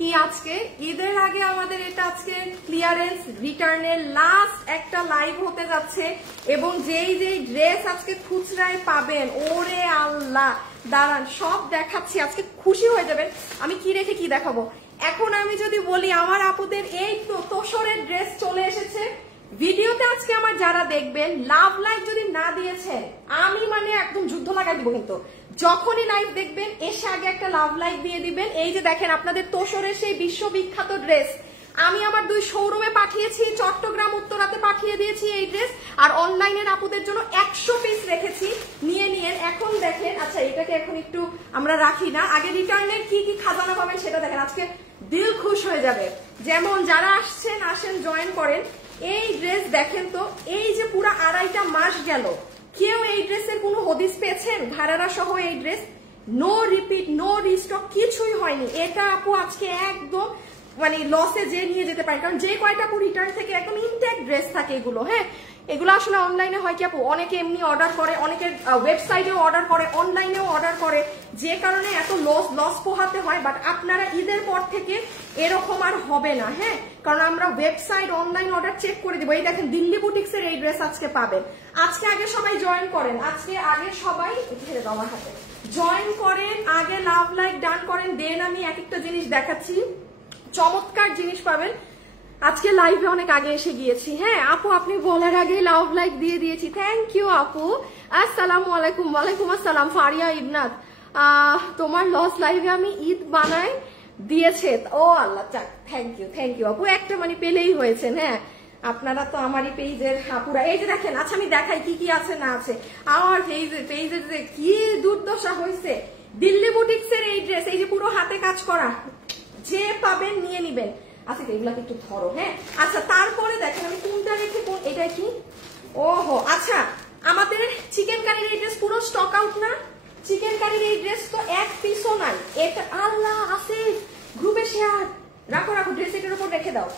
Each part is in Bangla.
কি আজকে ঈদের আগে আমাদের এটা আজকে ক্লিয়ারেন্স রিটার্নের লাস্ট একটা লাইভ হতে যাচ্ছে এবং যেই যেই ড্রেস আজকে খুচরায় পাবেন ওরে আল্লাহ দাঁড়ান সব দেখাচ্ছি আজকে খুশি হয়ে যাবেন। আমি কি রেখে কি দেখাবো এখন আমি যদি বলি আমার আপুদের এই তো তোষরের ড্রেস চলে এসেছে ভিডিওতে আজকে আমার যারা দেখবেন লাভ লাইভ যদি না দিয়েছেন আমি মানে একদম যুদ্ধ লাগাই দিব কিন্তু যখনই লাইভ দেখবেন এসে আগে একটা লাভ লাইভ দিয়ে দিবেন। এই যে দেখেন আপনাদের তোষরের সেই বিশ্ববিখ্যাত ড্রেস আমি আমার 2 শোরুমে পাঠিয়েছি চট্টগ্রাম উত্তরাতে পাঠিয়ে দিয়েছি এই ড্রেস আর অনলাইনের আপুদের জন্য 100 পিস রেখেছি নিয়ে নিয়ে এখন দেখেন আচ্ছা এটাকে এখন একটু আমরা রাখি না আগে রিটার্নের কি কি খাজানা পাবেন সেটা দেখেন আজকে দিল খুশ হয়ে যাবে। যেমন যারা আসেন জয়েন করেন এই ড্রেস দেখেন তো এই যে পুরো 2.5টা মাস গেল কেউ এই ড্রেসের কোনো হদিস পেয়েছেন ঘাড়ারা সহ এই dress no repeat no restock কিছুই হয়নি এটা আপু আজকে একদম মানে লসে যে নিয়ে যেতে পারে কারণ যে কয়টা আপু রিটার্ন থেকে একদম ইনটেক্ট ড্রেস থাকে এগুলো হ্যাঁ এগুলো আসলে অনলাইনে হয় কি আপু অনেকে এমনি অর্ডার করে অনেকে ওয়েবসাইটেও অর্ডার করে অনলাইনেও অর্ডার করে যে কারণে এত লস পোহাতে হয় বাট আপনারা ঈদের পর থেকে এরকম আর হবে না হ্যাঁ কারণ আমরা ওয়েবসাইট অনলাইন অর্ডার চেক করে দিব। এই দেখেন দিল্লি বুটিক্স এর এই ড্রেস আজকে পাবেন আজকে আগে সবাই জয়েন করেন আজকে আগে সবাই ছেড়ে দাও আমার হাতে জয়েন করেন আগে লাভ লাইক ডান করেন দেন আমি এক একটা জিনিস দেখাচ্ছি চমৎকার জিনিস পাবেন। আজকে লাইভে অনেক আগে এসে গিয়েছি হ্যাঁ আপু আপনি বলার আগে লাভ লাইক দিয়ে দিয়েছি থ্যাংক ইউ আপু। আসসালামু আলাইকুম। ওয়ালাইকুম আসসালাম ফারিয়া ইবনাত তোমার লস লাইভে আমি ঈদ বানাই দিয়েছে ও আল্লাহ যাক থ্যাংক ইউ আপু একটা মানে পেলেই হয়েছেন হ্যাঁ আপনারা তো আমারই পেজের আপুরা। এই যে দেখেন আচ্ছা আমি দেখাই কি কি আছে না আছে আমার পেজের যে কি দুর্দশা হয়েছে দিল্লি বুটিক্স এর এই ড্রেস এই যে পুরো হাতে কাজ করা যে পাবেন নিয়ে নিবেন আচ্ছা এগুলাকে একটু ধরো হ্যাঁ আচ্ছা তারপরে দেখেন আমি কোনটা রেখে কোন এটা কি ওহো আচ্ছা আমাদের চিকেন কারির এই ড্রেস পুরো স্টক আউট না চিকেন কারির এই ড্রেস তো এক পিসও নাই এটা আল্লাহ আছে গ্রুপে শেয়ার রাখো ড্রেস এটার উপর রেখে দাও।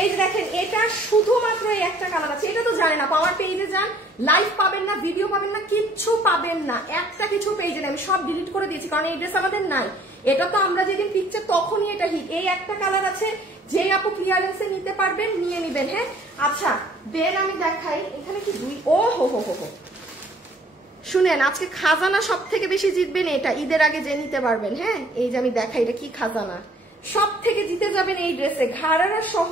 এই যে দেখেন এটা শুধুমাত্র এই একটা কালার আছে এটা তো জানেন না আমার পেজে যান লাইভ পাবেন না ভিডিও পাবেন না কিচ্ছু পাবেন না একটা কিছু পেজে আমি সব ডিলিট করে দিয়েছি কারণ এই ড্রেস আমাদের নাই এটা তো আমরা যেদিন পিকচার তখনই এটা হিট এই একটা কালার আছে যে আপু ক্লিয়ারেন্সে নিতে পারবেন নিয়ে নিবেন হ্যাঁ আচ্ছা দেন আমি দেখাই এখানে কি দুই ও হো শুনেন আজকে খাজানা সব থেকে বেশি জিতবেন এটা ঈদের আগে যে নিতে পারবেন হ্যাঁ এই যে আমি দেখাই এটা কি খাজানা সব থেকে জিতে যাবেন এই ড্রেসে ঘাড়ারা সহ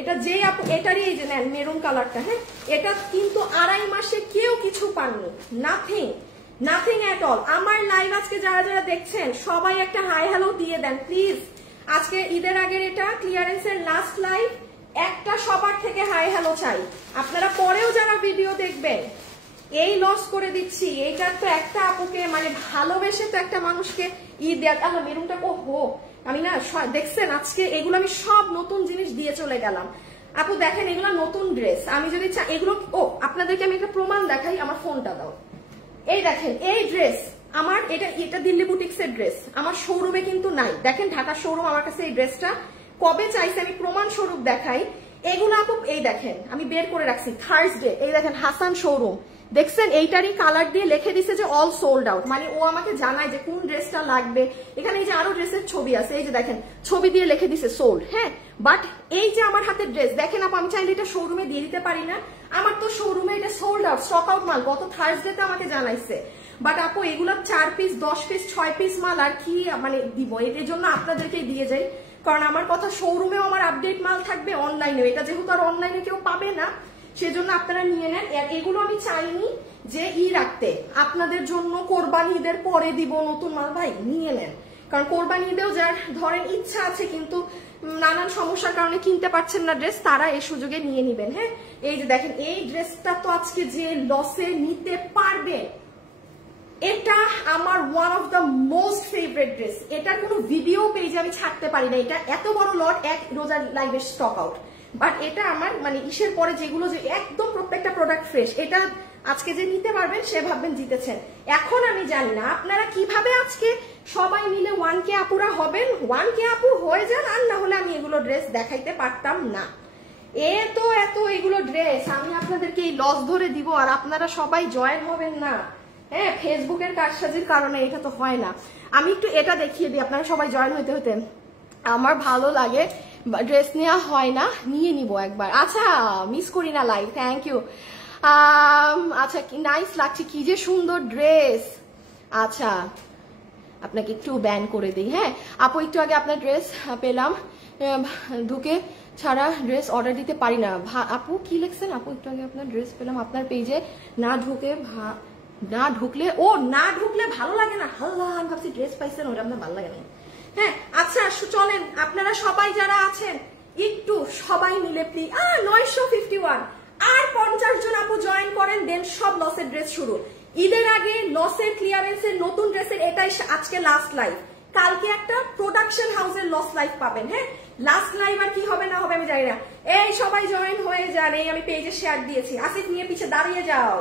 এটা যে আপু এটারই এই যে নেন মেরুন কালারটা হ্যাঁ এটা কিন্তু 2.5 মাসে কেউ কিছু পাননি নাথিং এট অল। আমার লাইভ আজকে যারা যারা দেখছেন সবাই একটা হাই হ্যালো দিয়ে দেন প্লিজ আজকে ঈদের আগের এটা ক্লিয়ারেন্সের লাস্ট লাইভ একটা সবার থেকে হাই হ্যালো চাই আপনারা পরেও যারা ভিডিও দেখবেন এই লস করে দিচ্ছি এইটা তো একটা আপুকে মানে ভালোবেসে তো একটা মানুষকে ঈদ আল্লাহ মেরুনটা ও হো আমি না দেখছেন আজকে এগুলো আমি সব নতুন জিনিস দিয়ে চলে গেলাম আপু দেখেন এগুলো নতুন ড্রেস আমি যদি এগুলো ও আপনাদেরকে আমি একটা প্রমাণ দেখাই আমার ফোনটা দাও এই দেখেন এই ড্রেস আমার এটা দিল্লি বুটিক্স এর ড্রেস আমার শোরুমে কিন্তু নাই দেখেন ঢাকার শোরুম আমার কাছে এই ড্রেসটা কবে চাইছে আমি প্রমাণ স্বরূপ দেখাই এগুলো আপু এই দেখেন আমি বের করে রাখছি থার্সডে এই দেখেন হাসান শোরুম দেখছেন এইটারই কালার দিয়ে লিখে দিছে যে অল সোল্ড আউট মানে ও আমাকে জানায় যে কোন ড্রেসটা লাগবে এখানে এই যে আরো ড্রেসের ছবি আছে এই যে দেখেন ছবি দিয়ে লিখে দিছে সোল্ড হ্যাঁ বাট এই যে আমার হাতের ড্রেস দেখেন আপু আমি চাইলে এটা শোরুমে দিয়ে দিতে পারি না আমার তো শোরুমে এটা সোল্ড আউট স্টক আউট মাল গত থার্সডেতে আমাকে জানাইছে বাট আপু এগুলো 4 পিস 10 পিস 6 পিস মাল আর কি মানে দিব এর জন্য আপনাদেরকে দিয়ে যাই কারণ আমার কথা শোরুমেও আমার আপডেট মাল থাকবে অনলাইনেও এটা যেহেতু আর অনলাইনে কেউ পাবে না সেজন্য আপনারা নিয়ে নেন এগুলো আমি চাইনি যে রাখতে আপনাদের জন্য কোরবানি ঈদের পরে দিব নতুন মাল ভাই নিয়ে নেন কারণ কোরবানি ঈদেও যার ধরেন ইচ্ছা আছে কিন্তু নানান সমস্যার কারণে কিনতে পারছেন না ড্রেস তারা এই সুযোগে নিয়ে নিবেন হ্যাঁ এই যে দেখেন এই ড্রেসটা তো আজকে যে লসে নিতে পারবে এটা আমার one of the most favourite dress এটার কোনো ভিডিও পেজে আমি ছাড়তে পারি না এটা এত বড় লট এক রোজার লাইভে স্টক আউট বাট এটা আমার মানে ইসের পরে যেগুলো যে একদম প্রত্যেকটা প্রোডাক্ট ফ্রেশ এটা আজকে যে নিতে পারবেন সে ভাববেন জিতেছেন। এখন আমি জানি না আপনারা কিভাবে আজকে সবাই মিলে 1K আপুরা হবেন 1K আপু হয়ে যান আর না হলে আমি এগুলো ড্রেস দেখাইতে পারতাম না এত এগুলো ড্রেস আমি আপনাদেরকে এই লস ধরে দিব আর আপনারা সবাই জয়েন হবেন না হ্যাঁ ফেসবুকের কারসাজির কারণে এটা তো হয় না। আমি একটু এটা দেখিয়ে দিই আপনারা সবাই জয়েন হইতে আমার ভালো লাগে, ড্রেস নেওয়া হয় না, নিয়ে নিব একবার। আচ্ছা মিস করি না লাইভ, থ্যাংক ইউ। আচ্ছা কি নাইস লাগছে, কি যে সুন্দর ড্রেস। আচ্ছা আপনাকে একটু ব্যান করে দিই। হ্যাঁ আপু একটু আগে আপনার ড্রেস পেলাম, ঢুকে ছাড়া ড্রেস অর্ডার দিতে পারি না। আপু কি লিখছেন? আপু একটু আগে আপনার ড্রেস পেলাম আপনার পেজে, না ঢুকলে ও না ঢুকলে ভালো লাগে না। হাল্লা আমি ভাবছি ড্রেস পাইছেন, ওটা আপনার ভালো লাগে না। হ্যাঁ আচ্ছা চলেন আপনারা সবাই যারা আছেন একটু সবাই মিলে প্লিজ 951 আর 50 জন আপু জয়েন করেন, দেন সব লসের ড্রেস শুরু। ঈদের আগে লসের ক্লিয়ারেন্সের নতুন ড্রেসের এটাই আজকে লাস্ট লাইভ, কালকে একটা প্রোডাকশন হাউসের লস লাইভ পাবেন। হ্যাঁ লাস্ট লাইভ আর কি হবে না হবে আমি জানি না। এই সবাই জয়েন হয়ে যান, এই আমি পেজে শেয়ার দিয়েছি, আসিফ নিয়ে পিছে দাঁড়িয়ে যাও।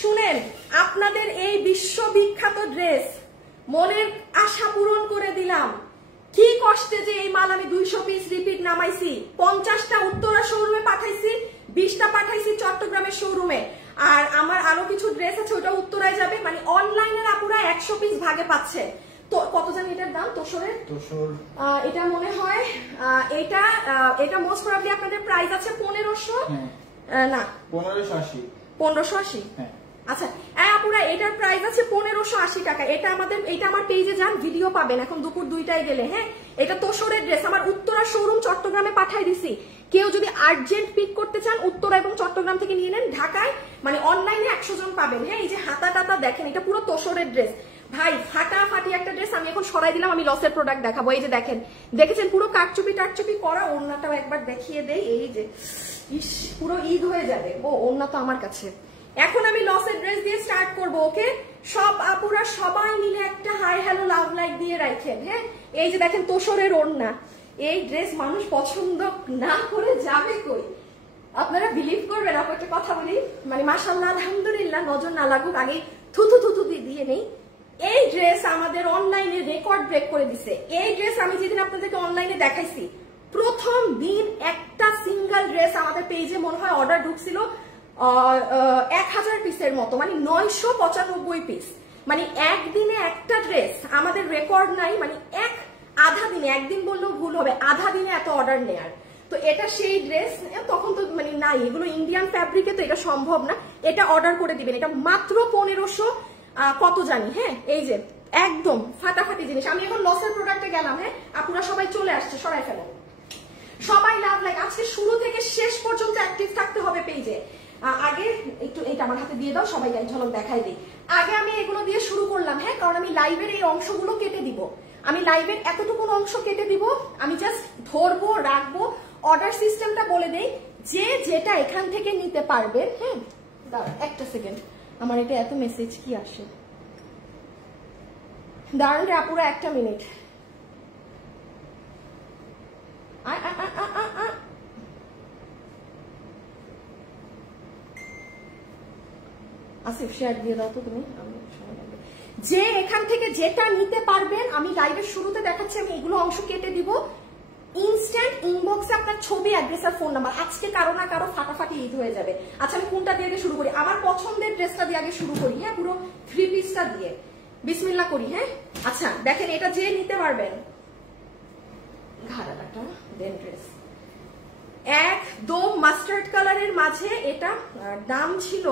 শুনেন আপনাদের এই বিশ্ববিখ্যাত ড্রেস মনের আশা পূরণ করে দিলাম। কি কষ্টে যে এই মাল আমি 200 পিস রিপিট নামাইছি, 50টা উত্তরা শোরুমে পাঠাইছি, 20টা পাঠাইছি চট্টগ্রামের শোরুমে, আর আমার আরো কিছু ড্রেস আছে ওটা উত্তরায় যাবে। মানে অনলাইনের আপুরা 100 পিস ভাগে পাচ্ছে। তো কত জানি এটার দাম? তোষরের এটা মনে হয় এটা মোস্ট প্রবাবলি আপনাদের প্রাইস আছে 1500 না 1580। আচ্ছা আপুরা এটার প্রাইস আছে 1580 টাকা। এটা আমার পেজে যান, ভিডিও পাবেন এখন দুপুর 2টায় গেলে। হ্যাঁ এটা তোষরের ড্রেস, আমার উত্তরা শোরুম চট্টগ্রামে পাঠাই দিছি। কেউ যদি আর্জেন্ট পিক করতে চান উত্তরা এবং চট্টগ্রাম থেকে নিয়ে নেন। ঢাকায় মানে অনলাইনে 100 জন পাবেন। হ্যাঁ এই যে হাতা টাতা দেখেন, এটা পুরো তোষরের ড্রেস ভাই, ফাটাফাটি একটা ড্রেস। আমি এখন সরাই দিলাম, আমি লসের প্রোডাক্ট দেখাবো। এই যে দেখেন, দেখেছেন পুরো কাটচুপি টাকচুপি করা, ওড়নাটাও একবার দেখিয়ে দেই। এই যে ইস পুরো ঈদ হয়ে যাবে। ও ওড়না তো আমার কাছে। এখন আমি লসের ড্রেস দিয়ে স্টার্ট করব। ওকে সব আপুরা সবাই মিলে একটা হাই হ্যালো লাভ লাইক দিয়ে রাখেন। হ্যাঁ এই যে দেখেন তোষরের ওড়না, এই ড্রেস মানুষ পছন্দ না করে যাবে কই? আপনারা বিলিভ করবেন আপু একটা কথা বলি, মানে মাশাআল্লাহ আলহামদুলিল্লাহ নজর না লাগুক আগে থুথু দিয়ে নেই। এই ড্রেস আমাদের অনলাইনে রেকর্ড ব্রেক করে দিছে। এই ড্রেস আমি যেদিন আপনাদেরকে অনলাইনে দেখাইছি, প্রথম দিন একটা সিঙ্গেল ড্রেস আমাদের পেজে মনে হয় অর্ডার ঢুকছিল 1000 পিসের মতো, মানে 995 পিস। মানে একদিনে একটা ড্রেস, আমাদের রেকর্ড নাই, মানে আধা দিনে, একদিন বললেও ভুল হবে, আধা দিনে এত অর্ডার নেয়ার। তো এটা সেই ড্রেস, তখন তো মানে নাই, এগুলো ইন্ডিয়ান ফ্যাব্রিকে, তো এটা সম্ভব না। এটা অর্ডার করে দিবেন, এটা মাত্র 1500 কত জানি। হ্যাঁ এই যে একদম ফাটাফাটি জিনিস। আমি এখন লসের প্রোডাক্টে গেলাম। হ্যাঁ আপনারা সবাই চলে আসছে, সরাই ফেলো সবাই লাভ লাইক। আজকে শুরু থেকে শেষ পর্যন্ত অ্যাক্টিভ থাকতে হবে পেজে। আগে একটু এইটা আমার হাতে দিয়ে দাও, সবাই গায়ে ঝলক দেখাই দিই। আগে আমি এগুলো দিয়ে শুরু করলাম। হ্যাঁ কারণ আমি লাইভের এই অংশগুলো কেটে দিব, আমি লাইভের এতটুকু অংশ কেটে দিব। আমি জাস্ট ধরবো রাখবো। অর্ডার সিস্টেমটা বলে দেই, যে যেটা এখান থেকে নিতে পারবে। হ্যাঁ দাঁড়ান একটা সেকেন্ড, আমার এটা এত মেসেজ কি আসে, দাঁড়ান রে আপুরা একটা মিনিট। আসিফ শেয়ার দিয়ে দাও তো তুমি। যে এখান থেকে যেটা নিতে পারবেন, আমি লাইভের শুরুতে দেখাচ্ছি, আমি এগুলো অংশ কেটে দিব। ইনস্ট্যান্ট ইনবক্সে আপনার ছবি, অ্যাড্রেস আর ফোন নাম্বার। আজকে কারো না কারো ফাটাফাটি ঈদ হয়ে যাবে। আচ্ছা আমি কোনটা দিয়ে শুরু করি? আমার পছন্দের ড্রেসটা দিয়ে আগে শুরু করি। হ্যাঁ পুরো 3 পিসটা দিয়ে বিসমিল্লাহ করি। হ্যাঁ আচ্ছা দেখেন, এটা যে নিতে পারবেন, ঘাড়াটা দেন ড্রেস একদম মাস্টার্ড কালারের মাঝে। এটা দাম ছিল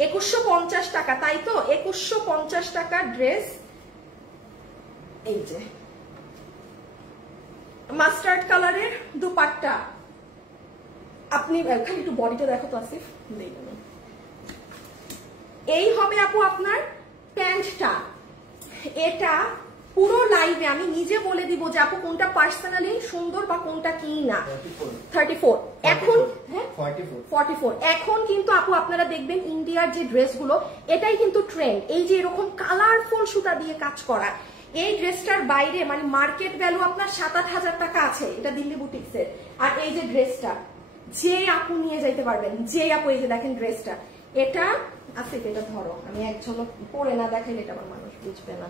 2150 টাকা, তাই তো 2150 টাকা ড্রেস। এই যে মাস্টার্ড কালারের দুপাট্টা। আপনি খালি একটু বডিটা দেখো তো আসিফ, এই হবে আপু আপনার প্যান্টটা। এটা পুরো লাইভে আমি নিজে বলে দিব যে আপু কোনটা পার্সোনালি সুন্দর বা কোনটা কি না। 34 এখন, হ্যাঁ 44। এখন কিন্তু আপু আপনারা দেখবেন ইন্ডিয়ার যে ড্রেসগুলো, এটাই কিন্তু ট্রেন্ড। এই যে এরকম কালারফুল সুতা দিয়ে কাজ করা, এই ড্রেসটার বাইরে মানে মার্কেট ভ্যালু আপনার 7-8 হাজার টাকা আছে, এটা দিল্লি বুটিক্সের। আর এই যে ড্রেসটা যে আপু নিয়ে যাইতে পারবেন, যে আপু এই যে দেখেন ড্রেসটা, এটা আছে, এটা ধরো আমি এক ঝলক পরে না দেখাইলে এটা আমার মানুষ বুঝবে না।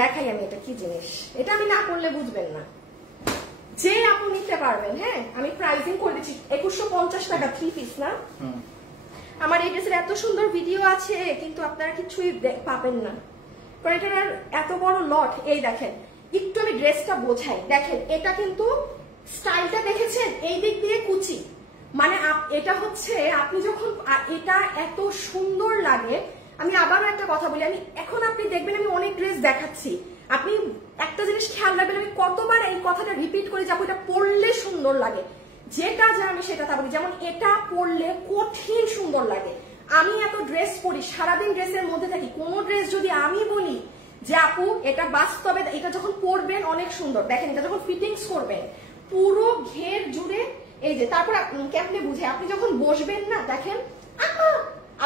দেখাই আমি এটা কি জিনিস, এটা আমি না করলে বুঝবেন না। যে আপু নিতে পারবেন, হ্যাঁ আমি প্রাইসিং করে দিচ্ছি 2150 টাকা 3 পিস না। আমার এই ড্রেসের এত সুন্দর ভিডিও আছে, কিন্তু আপনারা কিছুই পাবেন না, কারণ এটার এত বড় লট। এই দেখেন একটু আমি ড্রেসটা বোঝাই। দেখেন এটা কিন্তু স্টাইলটা দেখেছেন, এই দিক দিয়ে কুচি, মানে এটা হচ্ছে আপনি যখন এটা এত সুন্দর লাগে। আমি আবারও একটা কথা বলি, আমি এখন আপনি দেখবেন আমি অনেক ড্রেস দেখাচ্ছি, আপনি একটা জিনিস খেয়াল রাখবেন, আমি কতবার এই কথাটা রিপিট করে যাবো, এটা পরলে সুন্দর লাগে, যেটা যা আমি সেটা তা বলি। যেমন এটা পরলে কঠিন সুন্দর লাগে। আমি এত ড্রেস পরি, সারাদিন ড্রেসের মধ্যে থাকি, কোন ড্রেস যদি আমি বলি যে আপু এটা বাস্তবে, এটা যখন পরবেন অনেক সুন্দর, দেখেন এটা যখন ফিটিংস করবেন পুরো ঘের জুড়ে, এই যে তারপর কেমনে বুঝে, আপনি যখন বসবেন না, দেখেন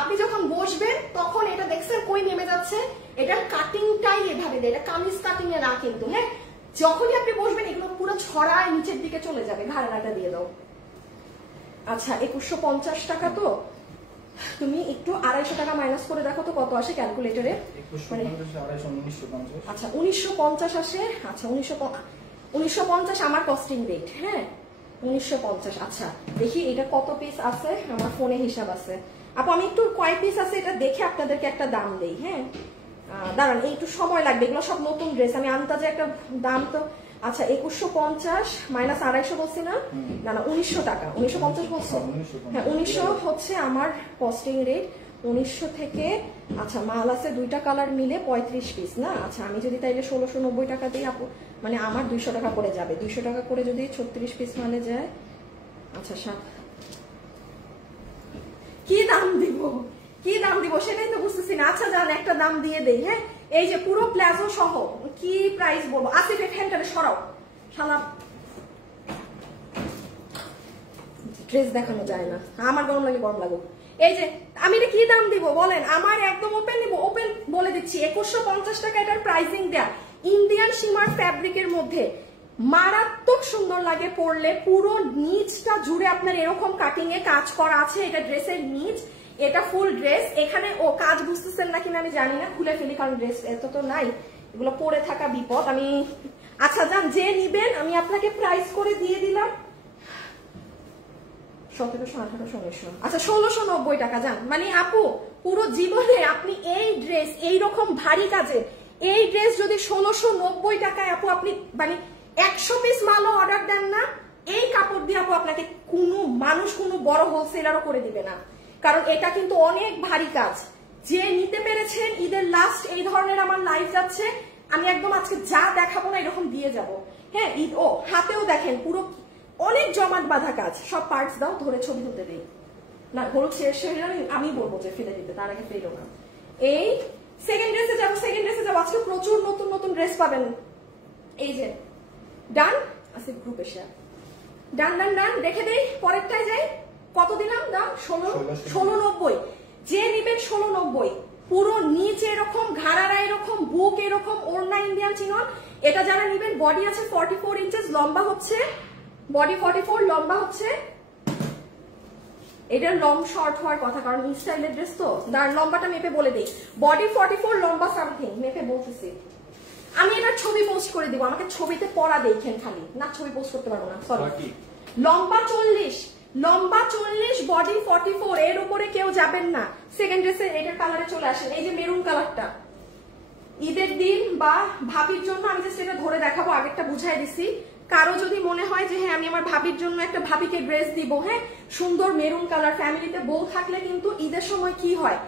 আপনি যখন বসবেন তখন এটা দেখছেন কই নেমে যাচ্ছে, এটার কাটিংটাই এভাবে দেয়, এটা কামিজ কাটিং এ না কিন্তু, হ্যাঁ যখনই আপনি বসবেন এগুলো পুরো ছড়ায় নিচের দিকে চলে যাবে। ঘাড়াটা দিয়ে দাও। আচ্ছা 2150 টাকা, তো তুমি একটু 250 টাকা মাইনাস করে দেখো তো কত আসে ক্যালকুলেটরে। আচ্ছা 1950 আসে। আচ্ছা 1950 আমার কস্টিং রেট, হ্যাঁ 1950। আচ্ছা দেখি এটা কত পিস আছে, আমার ফোনে হিসাব আছে আপু, আমি একটু কয় পিস আছে এটা দেখে আপনাদেরকে একটা দাম দেই। হ্যাঁ দাঁড়ান, এই একটু সময় লাগবে, এগুলো সব নতুন ড্রেস, আমি আন্দাজে একটা দাম তো। আচ্ছা 2150 মাইনাস 250 বলছি না, না 1900 টাকা, 1950 বলছি, হ্যাঁ 1900 হচ্ছে আমার কস্টিং রেট। 1900 থেকে আচ্ছা মাল আছে দুইটা কালার মিলে 35 পিস না। আচ্ছা আমি যদি তাইলে 1690 টাকা দিই আপু, মানে আমার 200 টাকা করে যাবে, 200 টাকা করে যদি 36 পিস মালে যায়, আচ্ছা কি দাম দিব, কি দাম দিব সেটাই তো বুঝতেছি না। আচ্ছা জান একটা দাম দিয়ে দেই, হ্যাঁ এই যে পুরো প্লাজো সহ কি প্রাইস বলবো। আসিফ ফ্যানটারে সরাও, শালা ড্রেস দেখানো যায় না, আমার গরম লাগে গরম লাগুক। এই যে আমি এটা কি দাম দিব বলেন, আমার একদম ওপেন নিব, ওপেন বলে দিচ্ছি 2150 টাকা এটার প্রাইসিং দেয়া। ইন্ডিয়ান শিমার ফ্যাব্রিকের মধ্যে মারাত্মক সুন্দর লাগে পরলে, পুরো নিচটা জুড়ে আপনার এরকম কাটিং এ কাজ করা আছে, এটা ড্রেসের নিচ, এটা ফুল ড্রেস। এখানে ও কাজ বুঝতেছেন না কিনা আমি জানি না, খুলে ফেলি কারণ ড্রেস এত তো নাই, এগুলো পরে থাকা বিপদ। আমি আচ্ছা যান যে নিবেন আমি আপনাকে প্রাইস করে দিয়ে দিলাম 1700, 1800, 1900, আচ্ছা 1690 টাকা যান। মানে আপু পুরো জীবনে আপনি এই ড্রেস এইরকম ভারী কাজে এই ড্রেস যদি 1690 টাকায় আপু আপনি মানে 100 পিস মালও অর্ডার দেন না, এই কাপড় দিয়ে আপু আপনাকে কোনো মানুষ কোনো বড় হোলসেলারও করে দিবে না, কারণ এটা কিন্তু অনেক ভারী কাজ। যে নিতে পেরেছেন ঈদের লাস্ট এই ধরনের আমার লাইভ যাচ্ছে, আমি একদম আজকে যা দেখাবো না এরকম দিয়ে যাব, হ্যাঁ ঈদ। ও হাতেও দেখেন পুরো অনেক জমাট বাঁধা কাজ, সব পার্টস দাও ধরে ছবি তুলতে দেই না, হলুদ শেষ হয়ে গেলে আমি বলবো যে ফেলে দিতে, তার আগে ফেলো না। এই সেকেন্ড ড্রেসে যাবো, সেকেন্ড ড্রেসে যাবো, আজকে প্রচুর নতুন নতুন ড্রেস পাবেন। এই যে ডান আছে গ্রুপে শেয়ার, ডান ডান ডান দেখে দেই, পরেরটাই যাই। কত দিলাম দাম? 1690। যে নিবেন 1690, পুরো নিচে এরকম, ঘাড়ারা এরকম, বুক এরকম, ওড়না ইন্ডিয়ান চিনন। এটা যারা নিবেন বডি আছে 44 ইঞ্চেস, লম্বা হচ্ছে বডি 44, লম্বা হচ্ছে, এটার লং শর্ট হওয়ার কথা কারণ স্টাইলের ড্রেস তো। দাঁড় লম্বাটা মেপে বলে দিই, বডি 44, লম্বা সামথিং, মেপে বলতেছি। আমি এটার ছবি পোস্ট করে দিব, আমাকে ছবিতে পড়া দেখেন খালি, না ছবি পোস্ট করতে পারবো না সরি। লম্বা 40, লম্বা 40, বডি 44, এর উপরে কেউ যাবেন না। সেকেন্ড ড্রেসে এটার কালারে চলে আসেন, এই যে মেরুন কালারটা ঈদের দিন বা ভাবির জন্য আমি জাস্ট এটা ধরে দেখাবো, আগেরটা বুঝাই দিছি। কারো যদি মনে হয় যে হ্যাঁ আমি আমার ভাবির জন্য একটা ভাবিকে ড্রেস দিব, হ্যাঁ সুন্দর মেরুন কালার, ফ্যামিলিতে বউ থাকলে কিন্তু ঈদের সময় কি হয়